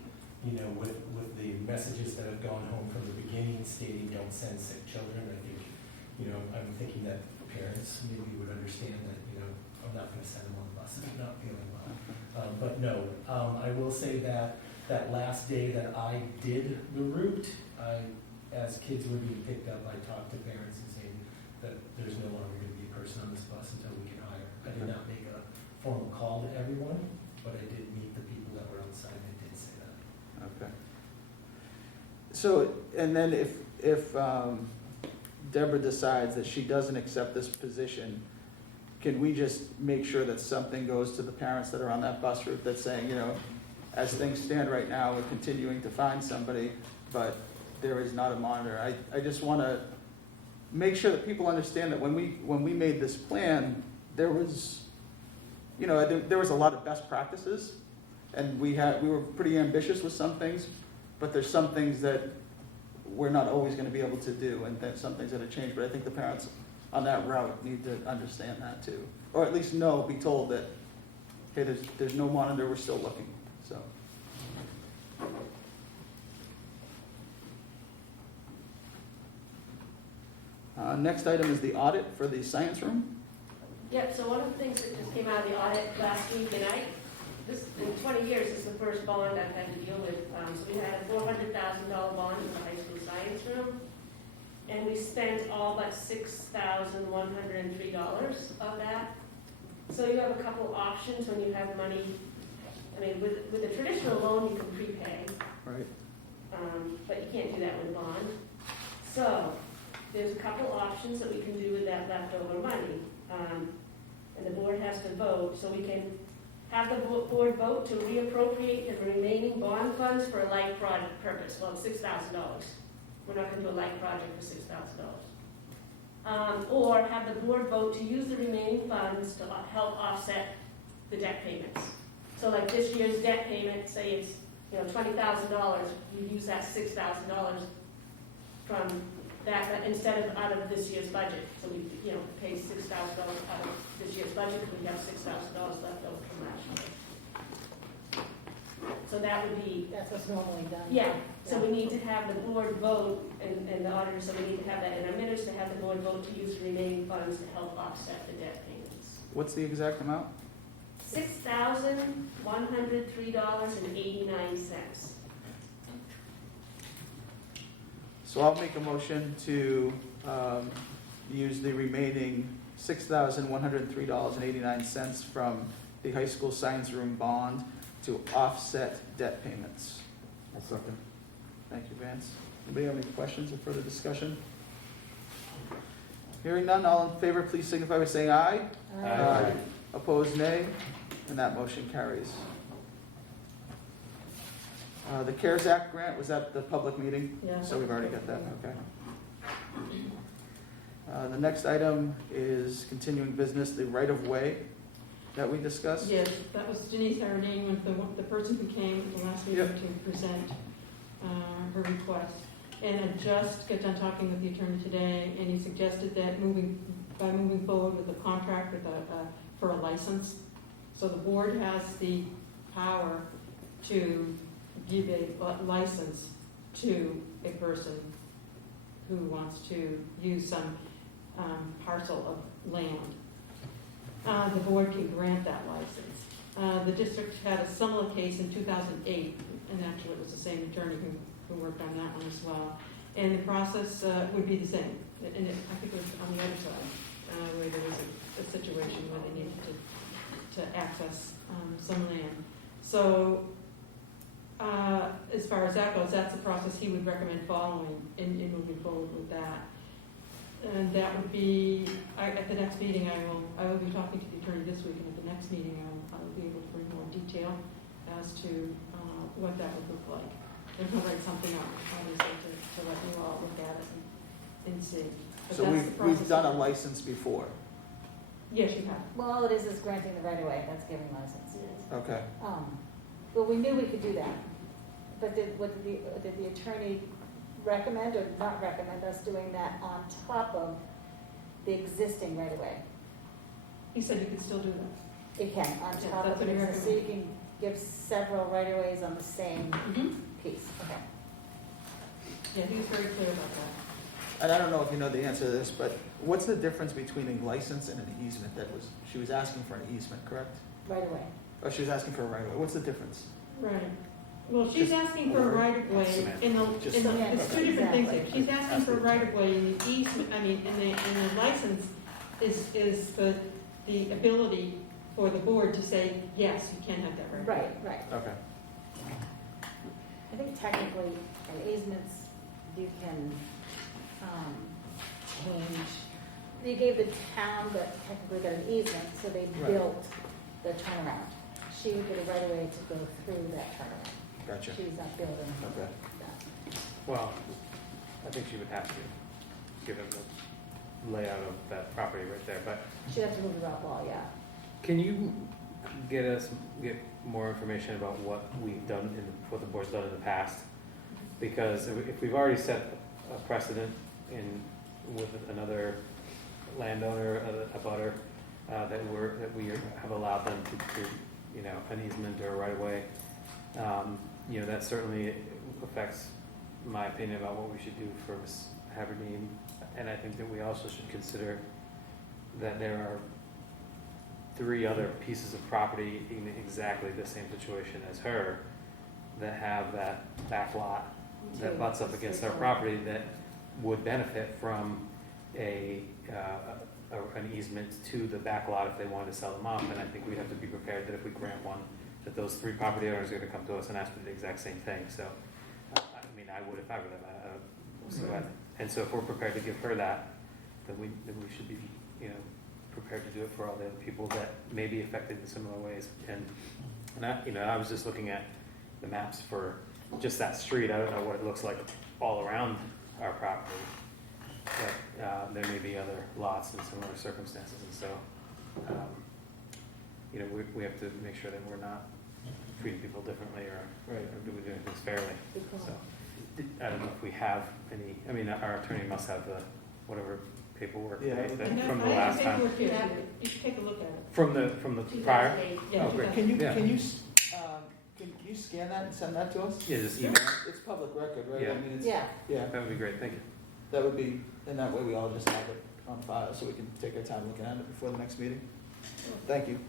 you know, with the messages that have gone home from the beginning stating don't send sick children, I think, you know, I'm thinking that parents maybe would understand that, you know, I'm not gonna send them on the bus if they're not feeling well. But no, I will say that last day that I did the route, as kids were being picked up, I talked to parents and saying that there's no longer gonna be a person on this bus until we can hire. I did not make a formal call to everyone, but I did meet the people that were on site, and did say that. Okay. So, and then if Deborah decides that she doesn't accept this position, can we just make sure that something goes to the parents that are on that bus route that's saying, you know, as things stand right now, we're continuing to find somebody, but there is not a monitor. I just want to make sure that people understand that when we made this plan, there was, you know, there was a lot of best practices, and we were pretty ambitious with some things, but there's some things that we're not always going to be able to do, and there's some things that have changed. But I think the parents on that route need to understand that too, or at least be told that, okay, there's no monitor, we're still looking. So. Next item is the audit for the science room. Yep, so one of the things that just came out of the audit last week, and in 20 years, this is the first bond I've had to deal with. So we had a $400,000 bond for the high school science room, and we spent all but $6,103 of that. So you have a couple options when you have money. I mean, with a traditional loan, you can prepay, Right. but you can't do that with a bond. So there's a couple options that we can do with that leftover money. And the board has to vote, so we can have the board vote to reappropriate the remaining bond funds for a light project purpose. Well, it's $6,000. We're not gonna do a light project for $6,000. Or have the board vote to use the remaining funds to help offset the debt payments. So like this year's debt payment, say it's, $20,000, you use that $6,000 from that, instead of out of this year's budget. So we, pay $6,000 out of this year's budget, because we have $6,000 left over from last year. So that would be, That's what's normally done. yeah, so we need to have the board vote, and the auditor, so we need to have that in our minutes, to have the board vote to use the remaining funds to help offset the debt payments. What's the exact amount? $6,103.89. So I'll make a motion to use the remaining $6,103.89 from the high school science room bond to offset debt payments. I'll second. Thank you, Vance. Anybody have any questions or further discussion? Hearing none, all in favor, please signify by saying aye. Aye. Opposed, nay, and that motion carries. The CARES Act grant, was at the public meeting? Yeah. So we've already got that, okay. The next item is continuing business, the right-of-way that we discussed. Yes, that was Denise Haradine, with the person who came at the last meeting to present her request. And I just got done talking with the attorney today, and he suggested that by moving forward with a contract with for a license. So the board has the power to give a license to a person who wants to use some parcel of land. The board can grant that license. The district had a similar case in 2008, and actually it was the same attorney who worked on that one as well. And the process would be the same. And I think it was on the other side, where there was a situation where they needed to access some land. So as far as that goes, that's the process he would recommend following in moving forward with that. And that would be, at the next meeting, I will be talking to the attorney this week, and at the next meeting, I will be able to bring more detail as to what that would look like. And he'll write something up, obviously, to let you all look at it and see. But So that's the we've process. done a license before. Yes, you have. Well, all it is granting the right of way, that's giving license. Okay. But we knew we could do that. But did the attorney recommend or not recommend us doing that on top of the existing right of way? He said you could still do that. It can, on Yeah, top that's of what he it, so you can give several right of ways on the same piece, okay. Yeah, he was very clear about that. And I don't know if you know the answer to this, but what's the difference between a license and an easement? She was asking for an easement, correct? Right away. Or she was asking for a right of way. What's the difference? Right. Well, she's asking for a right of way in the, Just it's two different things. exactly. She's asking for a right of way in the easement, and the license is the ability for the board to say, yes, you can have that right of way. Right. Okay. I think technically, in easements, you can, change, they gave the town, but technically they're an easement, so they Right. built the turnaround. She would get a right of way to go through that turnaround. Gotcha. She's not building Okay. that. Well, I think she would have to, given the layout of that property right there, but She'd have to move the rock wall, yeah. can you get more information about what we've done, what the board's done in the past? Because if we've already set a precedent with another landowner, a butter, that we have allowed them to an easement or a right of way, that certainly affects my opinion about what we should do for Ms. Haberdine. And I think that we also should consider that there are 3 other pieces of property in exactly the same situation as her that have that back lot that butts up against our property that would benefit from an easement to the back lot if they wanted to sell them off. And I think we have to be prepared that if we grant one, that those 3 property owners are going to come to us and ask for the exact same thing. So, I would if I were them. And so if we're prepared to give her that, then we should be, prepared to do it for all the other people that may be affected in similar ways. And I, you know, I was just looking at the maps for just that street. I don't know what it looks like all around our property. But there may be other lots in similar circumstances, and so, you know, we have to make sure that we're not treating people differently or we're doing things fairly. Good call. So, I don't know if we have any, I mean, our attorney must have the, whatever paperwork Yeah, that- And from the I have last the time. paperwork here. You should take a look at it. From the prior? 2008. Yeah, Oh, great. Can you, Yeah. can you scan that and send that to us? Yeah, just email. It's public record, right? Yeah. I mean, it's, Yeah, yeah, That would be great, thank you. that would be, and that way we all just have it on file, so we can take our time looking at it before the next meeting. Thank you.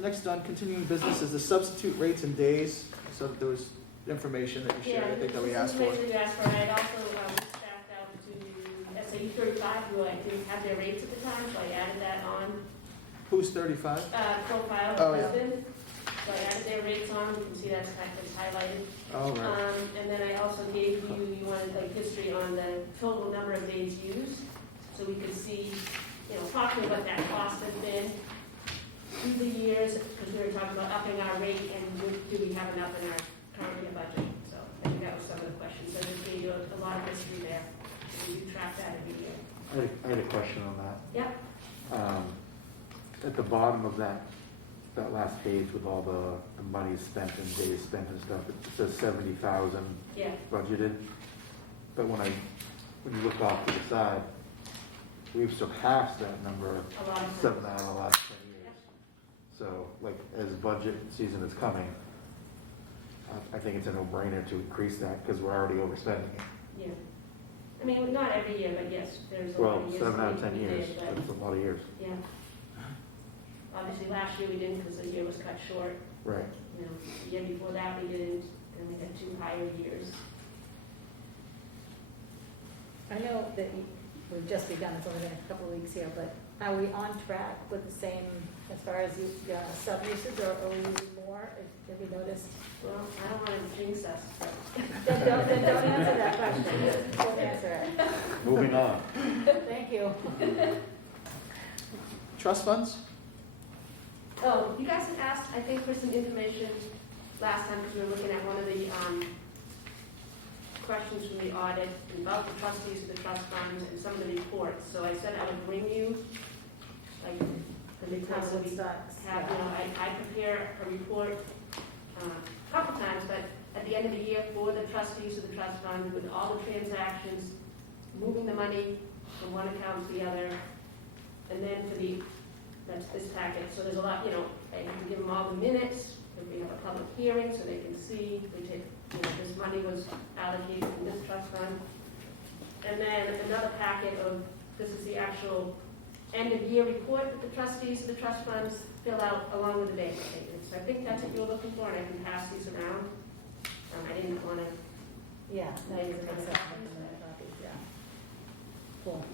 Next on continuing business is the substitute rates and days, so there was information that you shared, I think that we asked for. Yeah, this is information you asked for, and I'd also staffed out to SAU 35, who I didn't have their rates at the time, so I added that on Who's 35? profile Oh, yeah. husband. So I added their rates on, you can see that's highlighted. Oh, right. And then I also gave you wanted like history on the total number of days used, so we could see, you know, approximately what that cost has been through the years, because we were talking about upping our rate and do we have enough in our current year budget? So I think that was some of the questions. So I just gave you a lot of history there. We do track that every year. I had a question on that. Yep. At the bottom of that last page with all the money spent and days spent and stuff, it says 70,000 Yeah. budgeted. But when you look off to the side, we've surpassed that number A lot of 7 out of the last 10 years. So, like, as budget season is coming, I think it's a no-brainer to increase that because we're already overspending it. Yeah. I mean, not every year, but yes, there's a lot Well, of years. 7 out of we 10 years, did, but- that's a lot of years. Yeah. Obviously, last year we didn't because the year was cut short. Right. You know, the year before that we didn't, and we had 2 higher years. I know that we've just begun, it's only been a couple of weeks here, but are we on track with the same, as far as sub-usage, or are we using more? Have you noticed? Well, I don't want to jinx us, but Then don't answer that question. Don't answer it. Moving on. Thank you. Trust funds? oh, you guys had asked, I think, for some information last time because we were looking at one of the questions from the audit about the trustees of the trust funds and some of the reports. So I said I would bring you, like, the reports that we have. You know, I prepare a report a couple times, but at the end of the year for the trustees of the trust fund with all the transactions, moving the money from one account to the other, and then for that's this packet. So there's a lot, you know, I have to give them all the minutes, if we have a public hearing so they can see, we take, you know, this money was allocated from this trust fund. And then another packet of, this is the actual end of year report that the trustees of the trust funds fill out along with the bank statements. So I think that's what you're looking for, and I can pass these around. I didn't want to, Yeah, no, you're going to copies, yeah. Cool.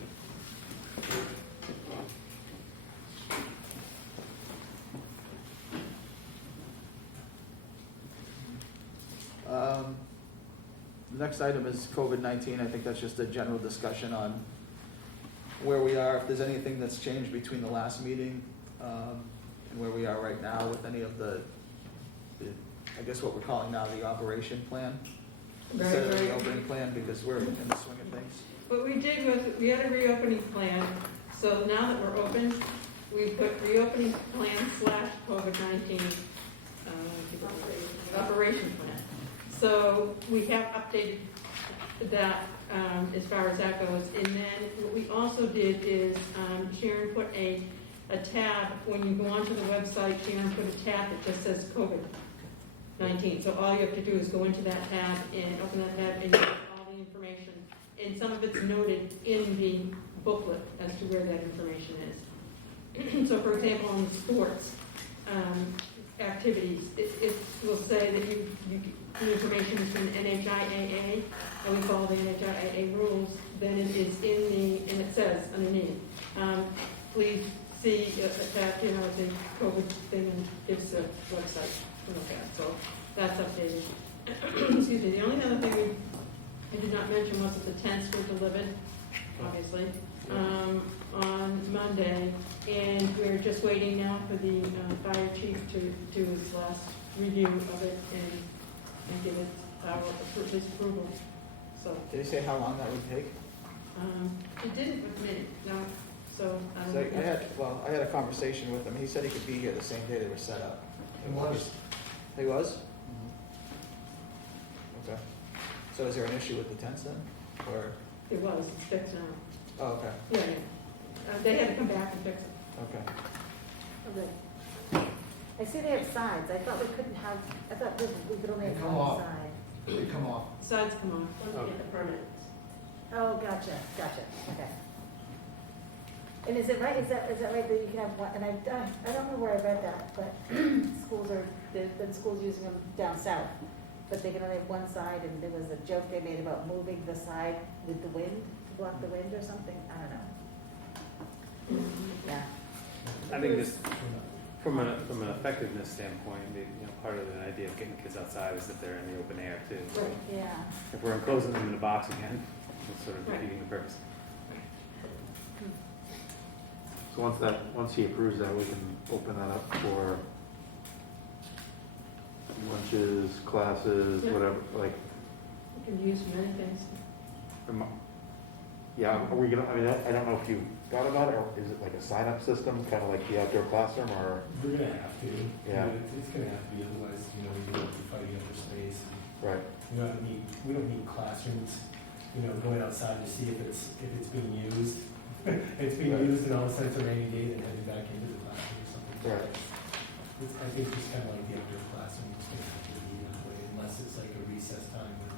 The next item is COVID-19. I think that's just a general discussion on where we are, if there's anything that's changed between the last meeting and where we are right now with any of the I guess what we're calling now the operation plan. Instead of the reopening plan, because we're in the swing of things. What we did was, we had a reopening plan, so now that we're open, we put reopening plan / COVID-19 operation plan. So we have updated that as far as that goes. And then what we also did is Sharon put a tab, when you go onto the website, Sharon put a tab that just says COVID-19. So all you have to do is go into that tab and open that tab and get all the information. And some of it's noted in the booklet as to where that information is. So for example, on the sports activities, it will say that the information is from NHIAA, and we follow the NHIAA rules, then it is and it says underneath, please see a tab, you know, the COVID thing, and gives the website to look at. So that's updated. Excuse me, the only other thing I did not mention was that the tents were delivered, obviously. on Monday, and we're just waiting now for the fire chief to do his last review of it and give it his approval. So, Did he say how long that would take? it didn't with me, no, so. So I had a conversation with him. He said he could be here the same day they were set up. It was. He was? Okay. So is there an issue with the tents then? Or, It was, it's fixed now. oh, okay, Yeah. They had to come back and fix it. okay. Oh, good. I see they have sides. I thought we couldn't have, I thought we could only have They come one off. side. They come off. Sides come on. Once we get the permit. Oh, gotcha, okay. And is it right, is that right that you can have one, and I don't know where I read that, but the schools using them down south, but they can only have one side, and there was a joke they made about moving the side with the wind, to block the wind or something, I don't know. Yeah. I think just from an effectiveness standpoint, part of the idea of getting kids outside is that they're in the open air too. So Right. Yeah. if we're enclosing them in a box again, it's sort of Right. defeating the purpose. So once he approves that, we can open that up for lunches, classes, Yeah. whatever, like, You can use many things. yeah, are we gonna, I mean, I don't know if you thought about it, or is it like a sign-up system, kind of like the outdoor classroom, or? We're gonna have to. Yeah. It's gonna have to be, otherwise, we're gonna be fighting over space. Right. We don't need classrooms, going outside to see if it's being used. It's being Right. used and all of a sudden it's a rainy day, then heading back into the classroom or something. Right. I think just kind of like the outdoor classroom, it's gonna have to be that way, unless it's like a recess time when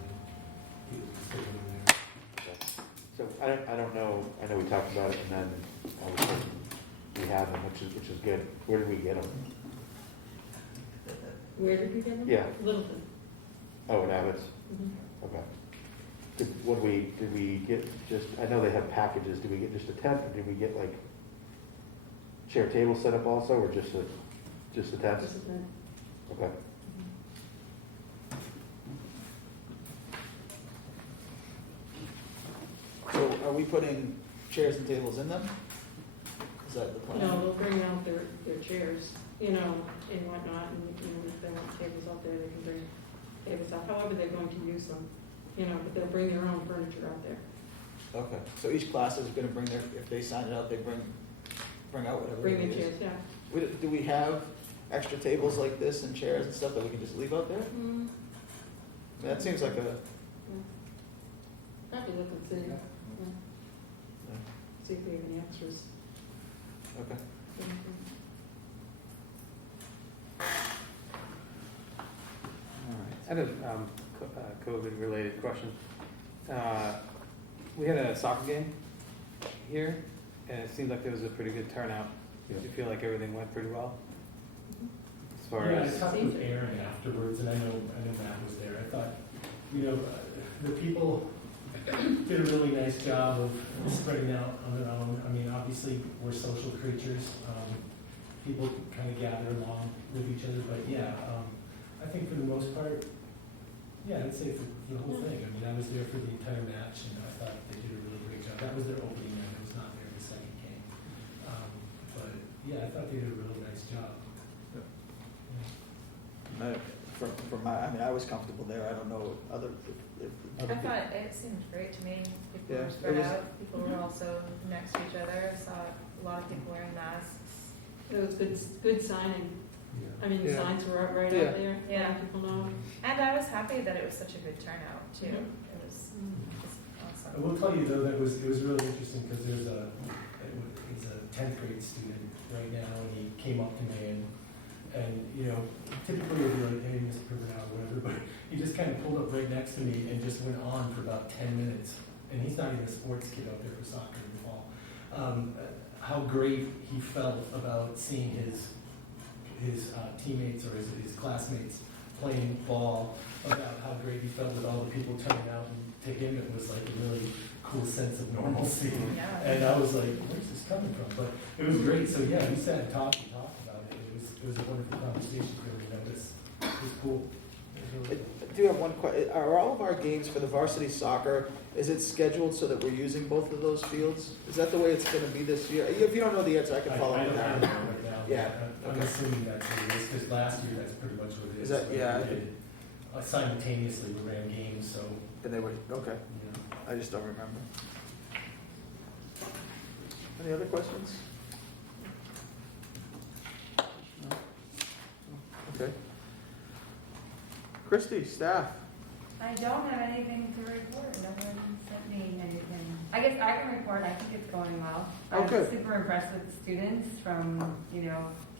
people can stay in there. So I don't know, I know we talked about it, and then I was thinking we had them, which is good. Where did we get them? Where did we get them? Yeah. Littleton. Oh, at Abbott's? Mhm. Okay. Did we get just, I know they have packages, did we get just a tent, or did we get like chair table set up also, or just the tents? This is it. Okay. So are we putting chairs and tables in them? Is that the plan? No, they'll bring out their chairs, and whatnot, and, if they want tables out there, they can bring tables out, however they're going to use them, but they'll bring their own furniture out there. Okay, so each class is gonna bring if they sign it out, they bring out whatever Bring they the use. chairs, yeah. Do we have extra tables like this and chairs and stuff that we can just leave out there? That seems like a, Have to look and see, see if we have any extras. okay. All right. I had a COVID-related question. We had a soccer game here, and it seemed like there was a pretty good turnout. Did you feel like everything went pretty well? As far Yeah, I as, talked with Aaron afterwards, and I know Matt was there. I thought, the people did a really nice job of spreading out on their own. I mean, obviously, we're social creatures. People kind of gather along with each other, but yeah, I think for the most part, yeah, I'd say for the whole thing. I mean, I was there for the entire match, and I thought they did a really great job. That was their opening night. I was not there the second game. But yeah, I thought they did a really nice job. I was comfortable there. I don't know other, if I other people. thought it seemed great to me. People Yeah, were it spread was- out, people were also next to each other. I saw a lot of people wearing masks. It was good signing. I mean, the Yeah. signs were right Yeah. out there, Yeah. letting people know. And I was happy that it was such a good turnout too. Mhm. It was I awesome. will tell you though, it was really interesting because he's a 10th grade student right now, and he came up to me and typically would be like, hey, Mr. Privernow, whatever, but he just kind of pulled up right next to me and just went on for about 10 minutes. And he's not even a sports kid out there for soccer in the fall. How great he felt about seeing his teammates or his classmates playing ball, about how great he felt with all the people turning out, and to him it was like a really cool sense of normalcy. Yeah. And I was like, where's this coming from? But it was great. So yeah, we sat and talked about it. It was a wonderful conversation for me. It was cool. I do have one are all of our games for the varsity soccer, is it scheduled so that we're using both of those fields? Is that the way it's gonna be this year? If you don't know the answer, I can follow I up with don't know that. right now. Yeah, I'm okay. assuming that's what it is, because last year, that's pretty much what it is. Is that- yeah, I We did, simultaneously, we ran games, so, And they were, okay, you know. I just don't remember. Any other questions? No? Okay. Christie, staff. I don't have anything to report. No one sent me anything. I guess I can report. I think it's going well. Oh, good. I'm super impressed with the students from,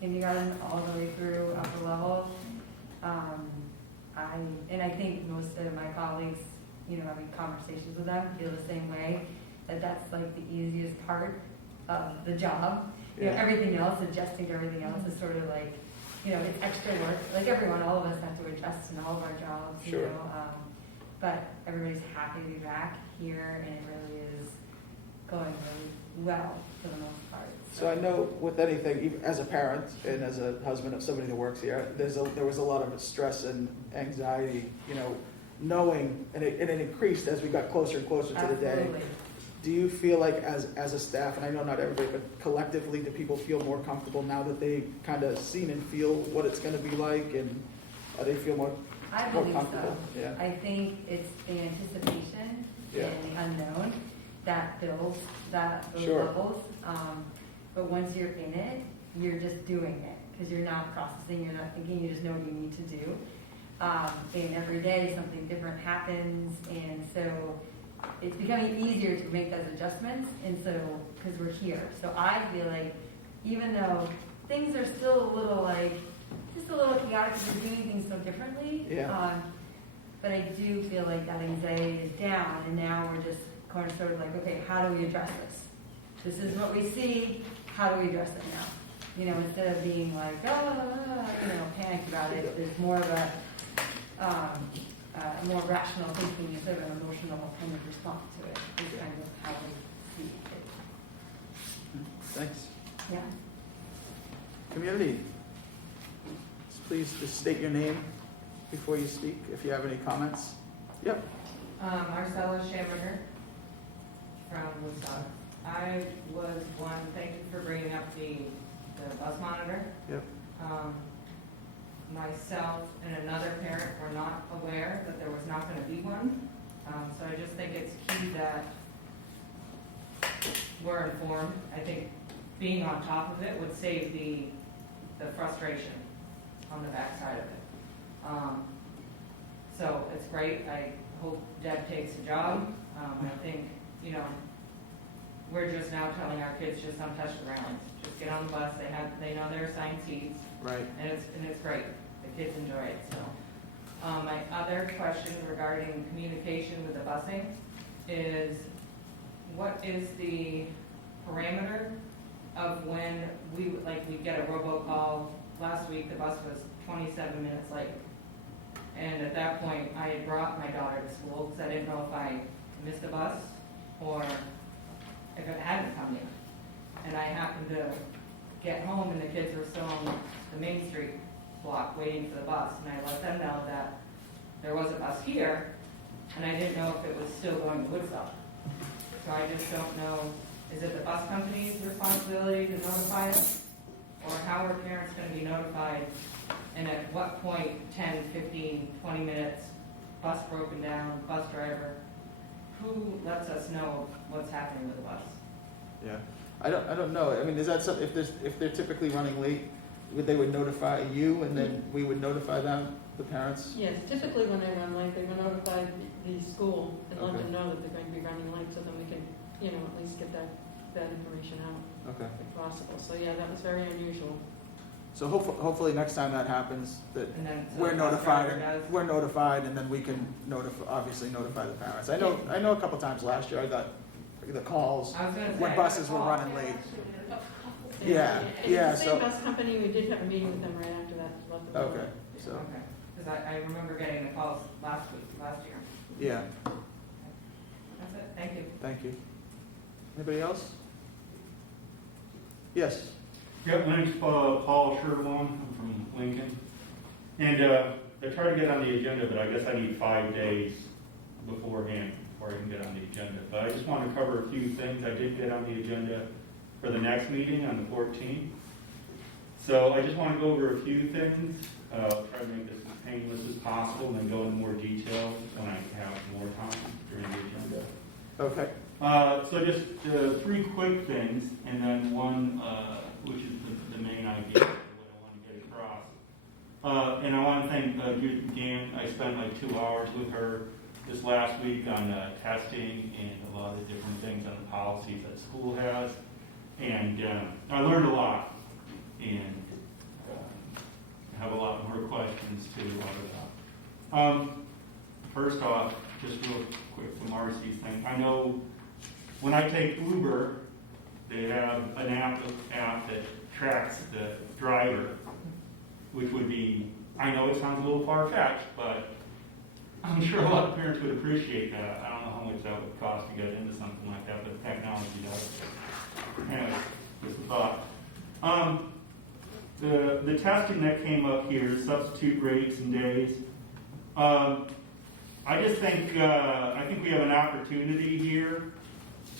kindergarten all the way through upper level. I think most of my colleagues, having conversations with them feel the same way, that's like the easiest part of the job. Yeah. Everything else, adjusting to everything else is sort of like, it's extra work. Like everyone, all of us have to adjust in all of our jobs, Sure. But everybody's happy to be back here, and it really is going really well for the most part. So I know with anything, even as a parent and as a husband of somebody that works here, there was a lot of stress and anxiety, knowing, and it increased as we got closer and closer to the day. Absolutely. Do you feel like as a staff, and I know not everybody, but collectively, do people feel more comfortable now that they kind of seen and feel what it's going to be like, and they feel more I more believe comfortable? so. Yeah. I think it's the anticipation Yeah. and the unknown that builds those Sure. levels. But once you're in it, you're just doing it because you're not processing, you're not thinking, you just know what you need to do. And every day something different happens, and so it's becoming easier to make those adjustments, and so because we're here. So I feel like even though things are still a little just a little chaotic because we're doing things so differently. Yeah. But I do feel like that anxiety is down, and now we're just kind of sort of like, okay, how do we address this? This is what we see. How do we address it now? Instead of being like, panicked about it, there's more of a more rational thinking instead of an emotional kind of response to it. Is kind of how I see it. Thanks. Yeah. Community, please just state your name before you speak, if you have any comments. Yep. Marcella Shamberger from Woodstock. I was thank you for bringing up the bus monitor. Yep. Myself and another parent were not aware that there was not going to be one. So I just think it's key that we're informed. I think being on top of it would save the frustration on the backside of it. So it's great. I hope Deb takes the job. I think, we're just now telling our kids just don't touch the ground. Just get on the bus. They know their assigned seats. Right. And it's great. The kids enjoy it. So my other question regarding communication with the busing is, what is the parameter of when we get a robocall? Last week the bus was 27 minutes late, and at that point I had brought my daughter to school because I didn't know if I missed the bus or if it hadn't come yet. And I happened to get home and the kids were still on the Main Street block waiting for the bus, and I let them know that there was a bus here, and I didn't know if it was still going to Woodstock. So I just don't know, is it the bus company's responsibility to notify us? Or how are parents going to be notified? And at what point, 10, 15, 20 minutes, bus broken down, bus driver, who lets us know what's happening with the bus? Yeah. I don't know. I mean, is that something, if they're typically running late, they would notify you and then we would notify them, the parents? Yes, typically when they run late, they will notify the school and let Okay. them know that they're going to be running late, so then we can, at least get that information out Okay. if possible. So yeah, that was very unusual. So hopefully next time that happens, that And then so we're the bus notified, driver does? we're notified, and then we can obviously notify the parents. I know a couple times last year I got the calls I was going to say. when I got a buses were call. running late. And- Yeah, and yeah, it's the so- same bus company, we did have a meeting with them right after that. to let them know. Okay, so, Okay, because I remember getting the calls last year. yeah, That's it, thank you. thank you. Anybody else? Yes. Yeah, my name's Paul Sherlong. I'm from Lincoln. And I tried to get on the agenda, but I guess I need 5 days beforehand before I can get on the agenda. But I just want to cover a few things. I did get on the agenda for the next meeting on the 14th. So I just want to go over a few things, try to make this as painless as possible, and then go into more detail when I have more time during the agenda. Okay. So just 3 quick things, and then one, which is the main idea of what I want to get across. And I want to thank Dan. I spent like 2 hours with her this last week on testing and a lot of different things on the policies that school has. And I learned a lot, and have a lot more questions too about it. First off, just real quick to Marcy's thing. I know when I take Uber, they have an app that tracks the driver, which would be, I know it sounds a little far-fetched, but I'm sure a lot of parents would appreciate that. I don't know how much that would cost to get into something like that, but technology does. Anyway, just a thought. The testing that came up here, substitute rates and days. I just think I think we have an opportunity here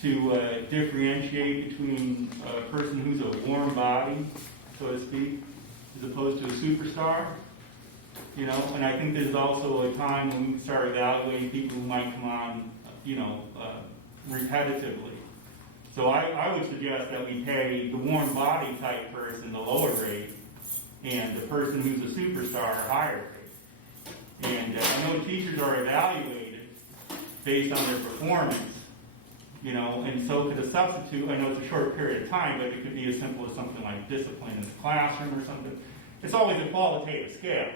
to differentiate between a person who's a warm body, so to speak, as opposed to a superstar. You know, and I think there's also a time when we start evaluating people who might come on, repetitively. So I would suggest that we pay the warm body type person the lower rate, and the person who's a superstar a higher rate. And I know teachers are evaluated based on their performance, you know, and so could a substitute. I know it's a short period of time, but it could be as simple as something like discipline in the classroom or something. It's always a qualitative scale,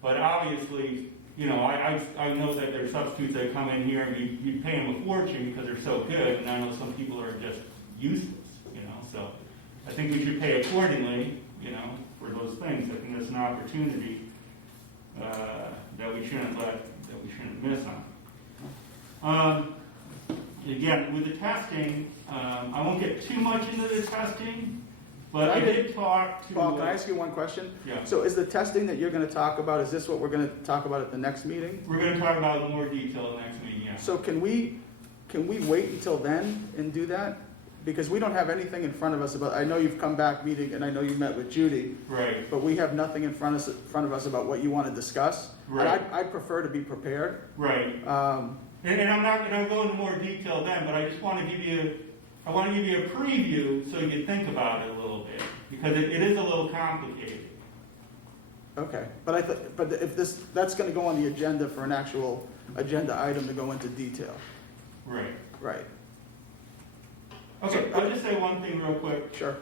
but obviously, you know, I know that there are substitutes that come in here and you pay them a fortune because they're so good, and I know some people are just useless, you know, so I think we should pay accordingly, you know, for those things. I think that's an opportunity that we shouldn't miss on. Again, with the testing, I won't get too much into the testing, but I did talk to... Paul, can I ask you one question? Yeah. So is the testing that you're going to talk about, is this what we're going to talk about at the next meeting? We're going to talk about it in more detail in the next meeting, yeah. So can we wait until then and do that? Because we don't have anything in front of us about, I know you've come back meeting, and I know you've met with Judy, Right. but we have nothing in front of us about what you want to discuss. Right. And I'd prefer to be prepared. Right. And I'm not going to go into more detail then, but I just want to give you, a preview so you can think about it a little bit, because it is a little complicated. Okay, but if that's going to go on the agenda for an actual agenda item to go into detail. Right. Right. Okay, I'll just say one thing real quick. Sure.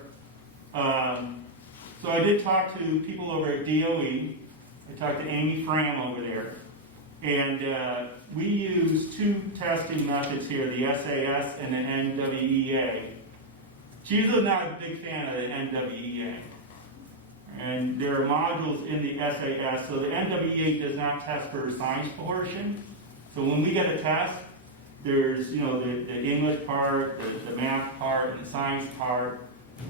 So I did talk to people over at DOE. I talked to Amy Fram over there. And we use 2 testing methods here, the SAS and the NWEA. She's not a big fan of the NWEA. And there are modules in the SAS, so the NWEA does not test for the science portion. So when we get a test, there's, you know, the English part, the math part, and the science part.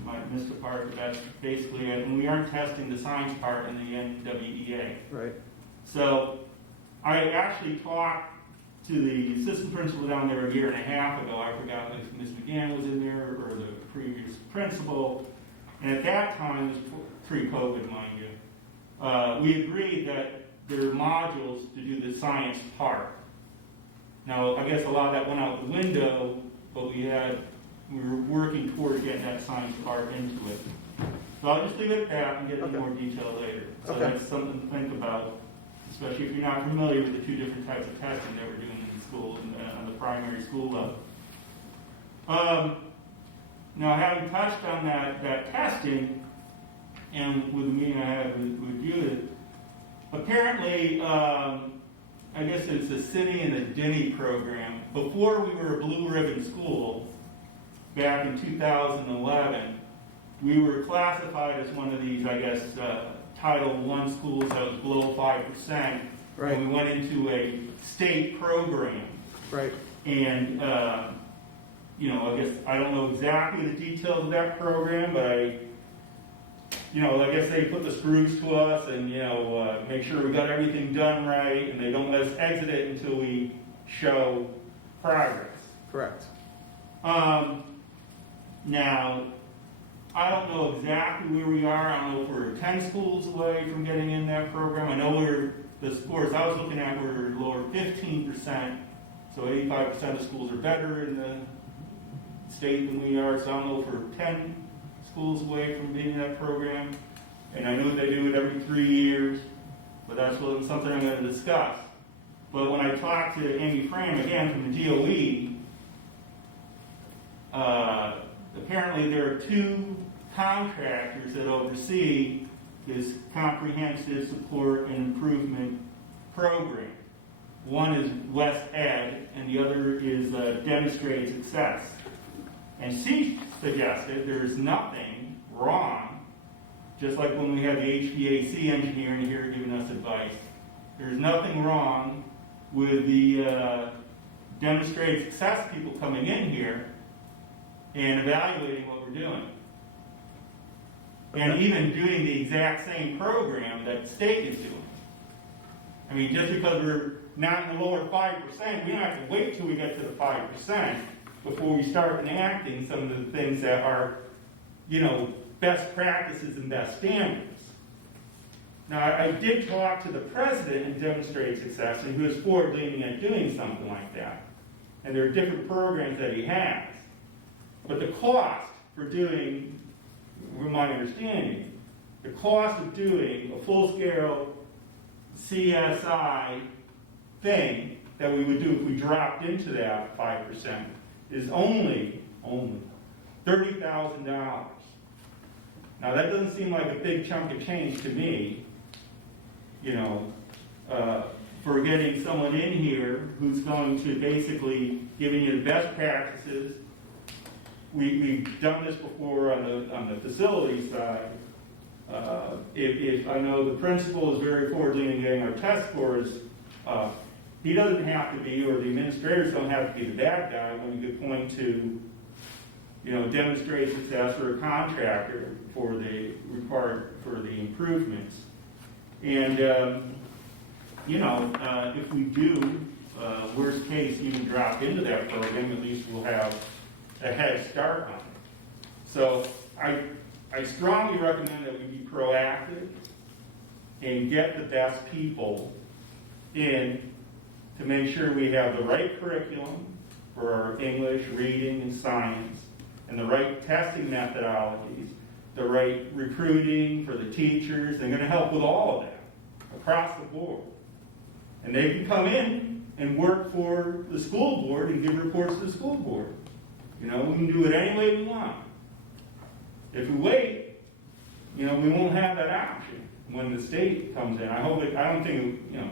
I missed a part, but that's basically it. And we aren't testing the science part in the NWEA. Right. So I actually talked to the assistant principal down there a year and a half ago. I forgot if Ms. McGann was in there or the previous principal. And at that time, it was pre-COVID, mind you, we agreed that there are modules to do the science part. Now, I guess a lot of that went out the window, but we were working toward getting that science part into it. So I'll just leave it at that and get into more detail later. So Okay. that's something to think about, especially if you're not familiar with the 2 different types of testing that we're doing in the school and on the primary school level. Now, having touched on that testing, and with the meeting I had with Judith, apparently, I guess it's the City and the Denny program. Before we were a blue ribbon school, back in 2011, we were classified as one of these, I guess, Title I schools that was below 5%. Right. And we went into a state program. Right. And, you know, I guess I don't know exactly the details of that program, but you know, I guess they put the screws to us and, you know, make sure we got everything done right, and they don't let us exit it until we show progress. Correct. Now, I don't know exactly where we are. I don't know if we're 10 schools away from getting in that program. I know the scores I was looking at were lower 15%, so 85% of schools are better in the state than we are. So I don't know if we're 10 schools away from being in that program. And I know they do it every 3 years, but that's something I'm going to discuss. But when I talked to Amy Fram, again, from the DOE, apparently there are 2 contractors that oversee this comprehensive support and improvement program. One is West Ed, and the other is Demonstrated Success. And she suggested there's nothing wrong, just like when we had the HVAC engineer in here giving us advice, there's nothing wrong with the Demonstrated Success people coming in here and evaluating what we're doing. And even doing the exact same program that the state is doing. I mean, just because we're not in the lower 5%, we don't have to wait till we get to the 5% before we start enacting some of the things that are, you know, best practices and best standards. Now, I did talk to the president in Demonstrated Success, and he was forward-leaning at doing something like that. And there are different programs that he has. But the cost for doing, from my understanding, the cost of doing a full-scale CSI thing that we would do if we dropped into that 5% is only $30,000. Now that doesn't seem like a big chunk of change to me, you know, for getting someone in here who's going to basically giving you the best practices. We've done this before on the facility side. If I know the principal is very forward-leaning getting our test scores, he doesn't have to be, or the administrators don't have to be the bad guy when you could point to, you know, demonstrate success or a contractor for the improvements. And you know, if we do, worst case, even drop into that program, at least we'll have a head start on it. So I strongly recommend that we be proactive and get the best people in to make sure we have the right curriculum for our English, reading, and science, and the right testing methodologies, the right recruiting for the teachers. They're going to help with all of that across the board. And they can come in and work for the school board and give reports to the school board. You know, we can do it any way we want. If we wait, you know, we won't have that option when the state comes in. I don't think, you know,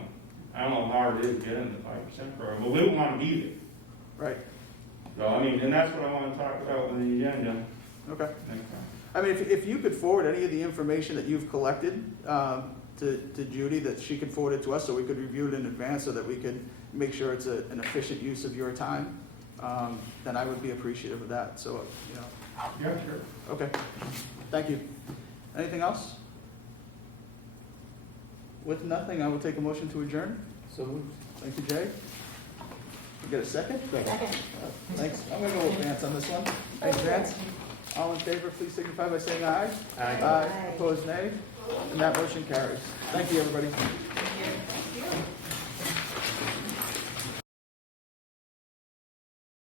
I don't know how hard it is to get into the 5% program, but we don't want to be there. Right. So, I mean, and that's what I want to talk about in the agenda Okay. next time. I mean, if you could forward any of the information that you've collected to Judy, that she could forward it to us so we could review it in advance so that we could make sure it's an efficient use of your time, then I would be appreciative of that. So, you know. Yeah, sure. Okay. Thank you. Anything else? With nothing, I will take a motion to adjourn. So moved. Thank you, Jay. You get a second? Second. Thanks. I'm gonna go with Vance on this one. Thanks, Vance. All in favor, please signify by saying aye. Aye. Aye. Opposed, nay. And that motion carries. Thank you, everybody.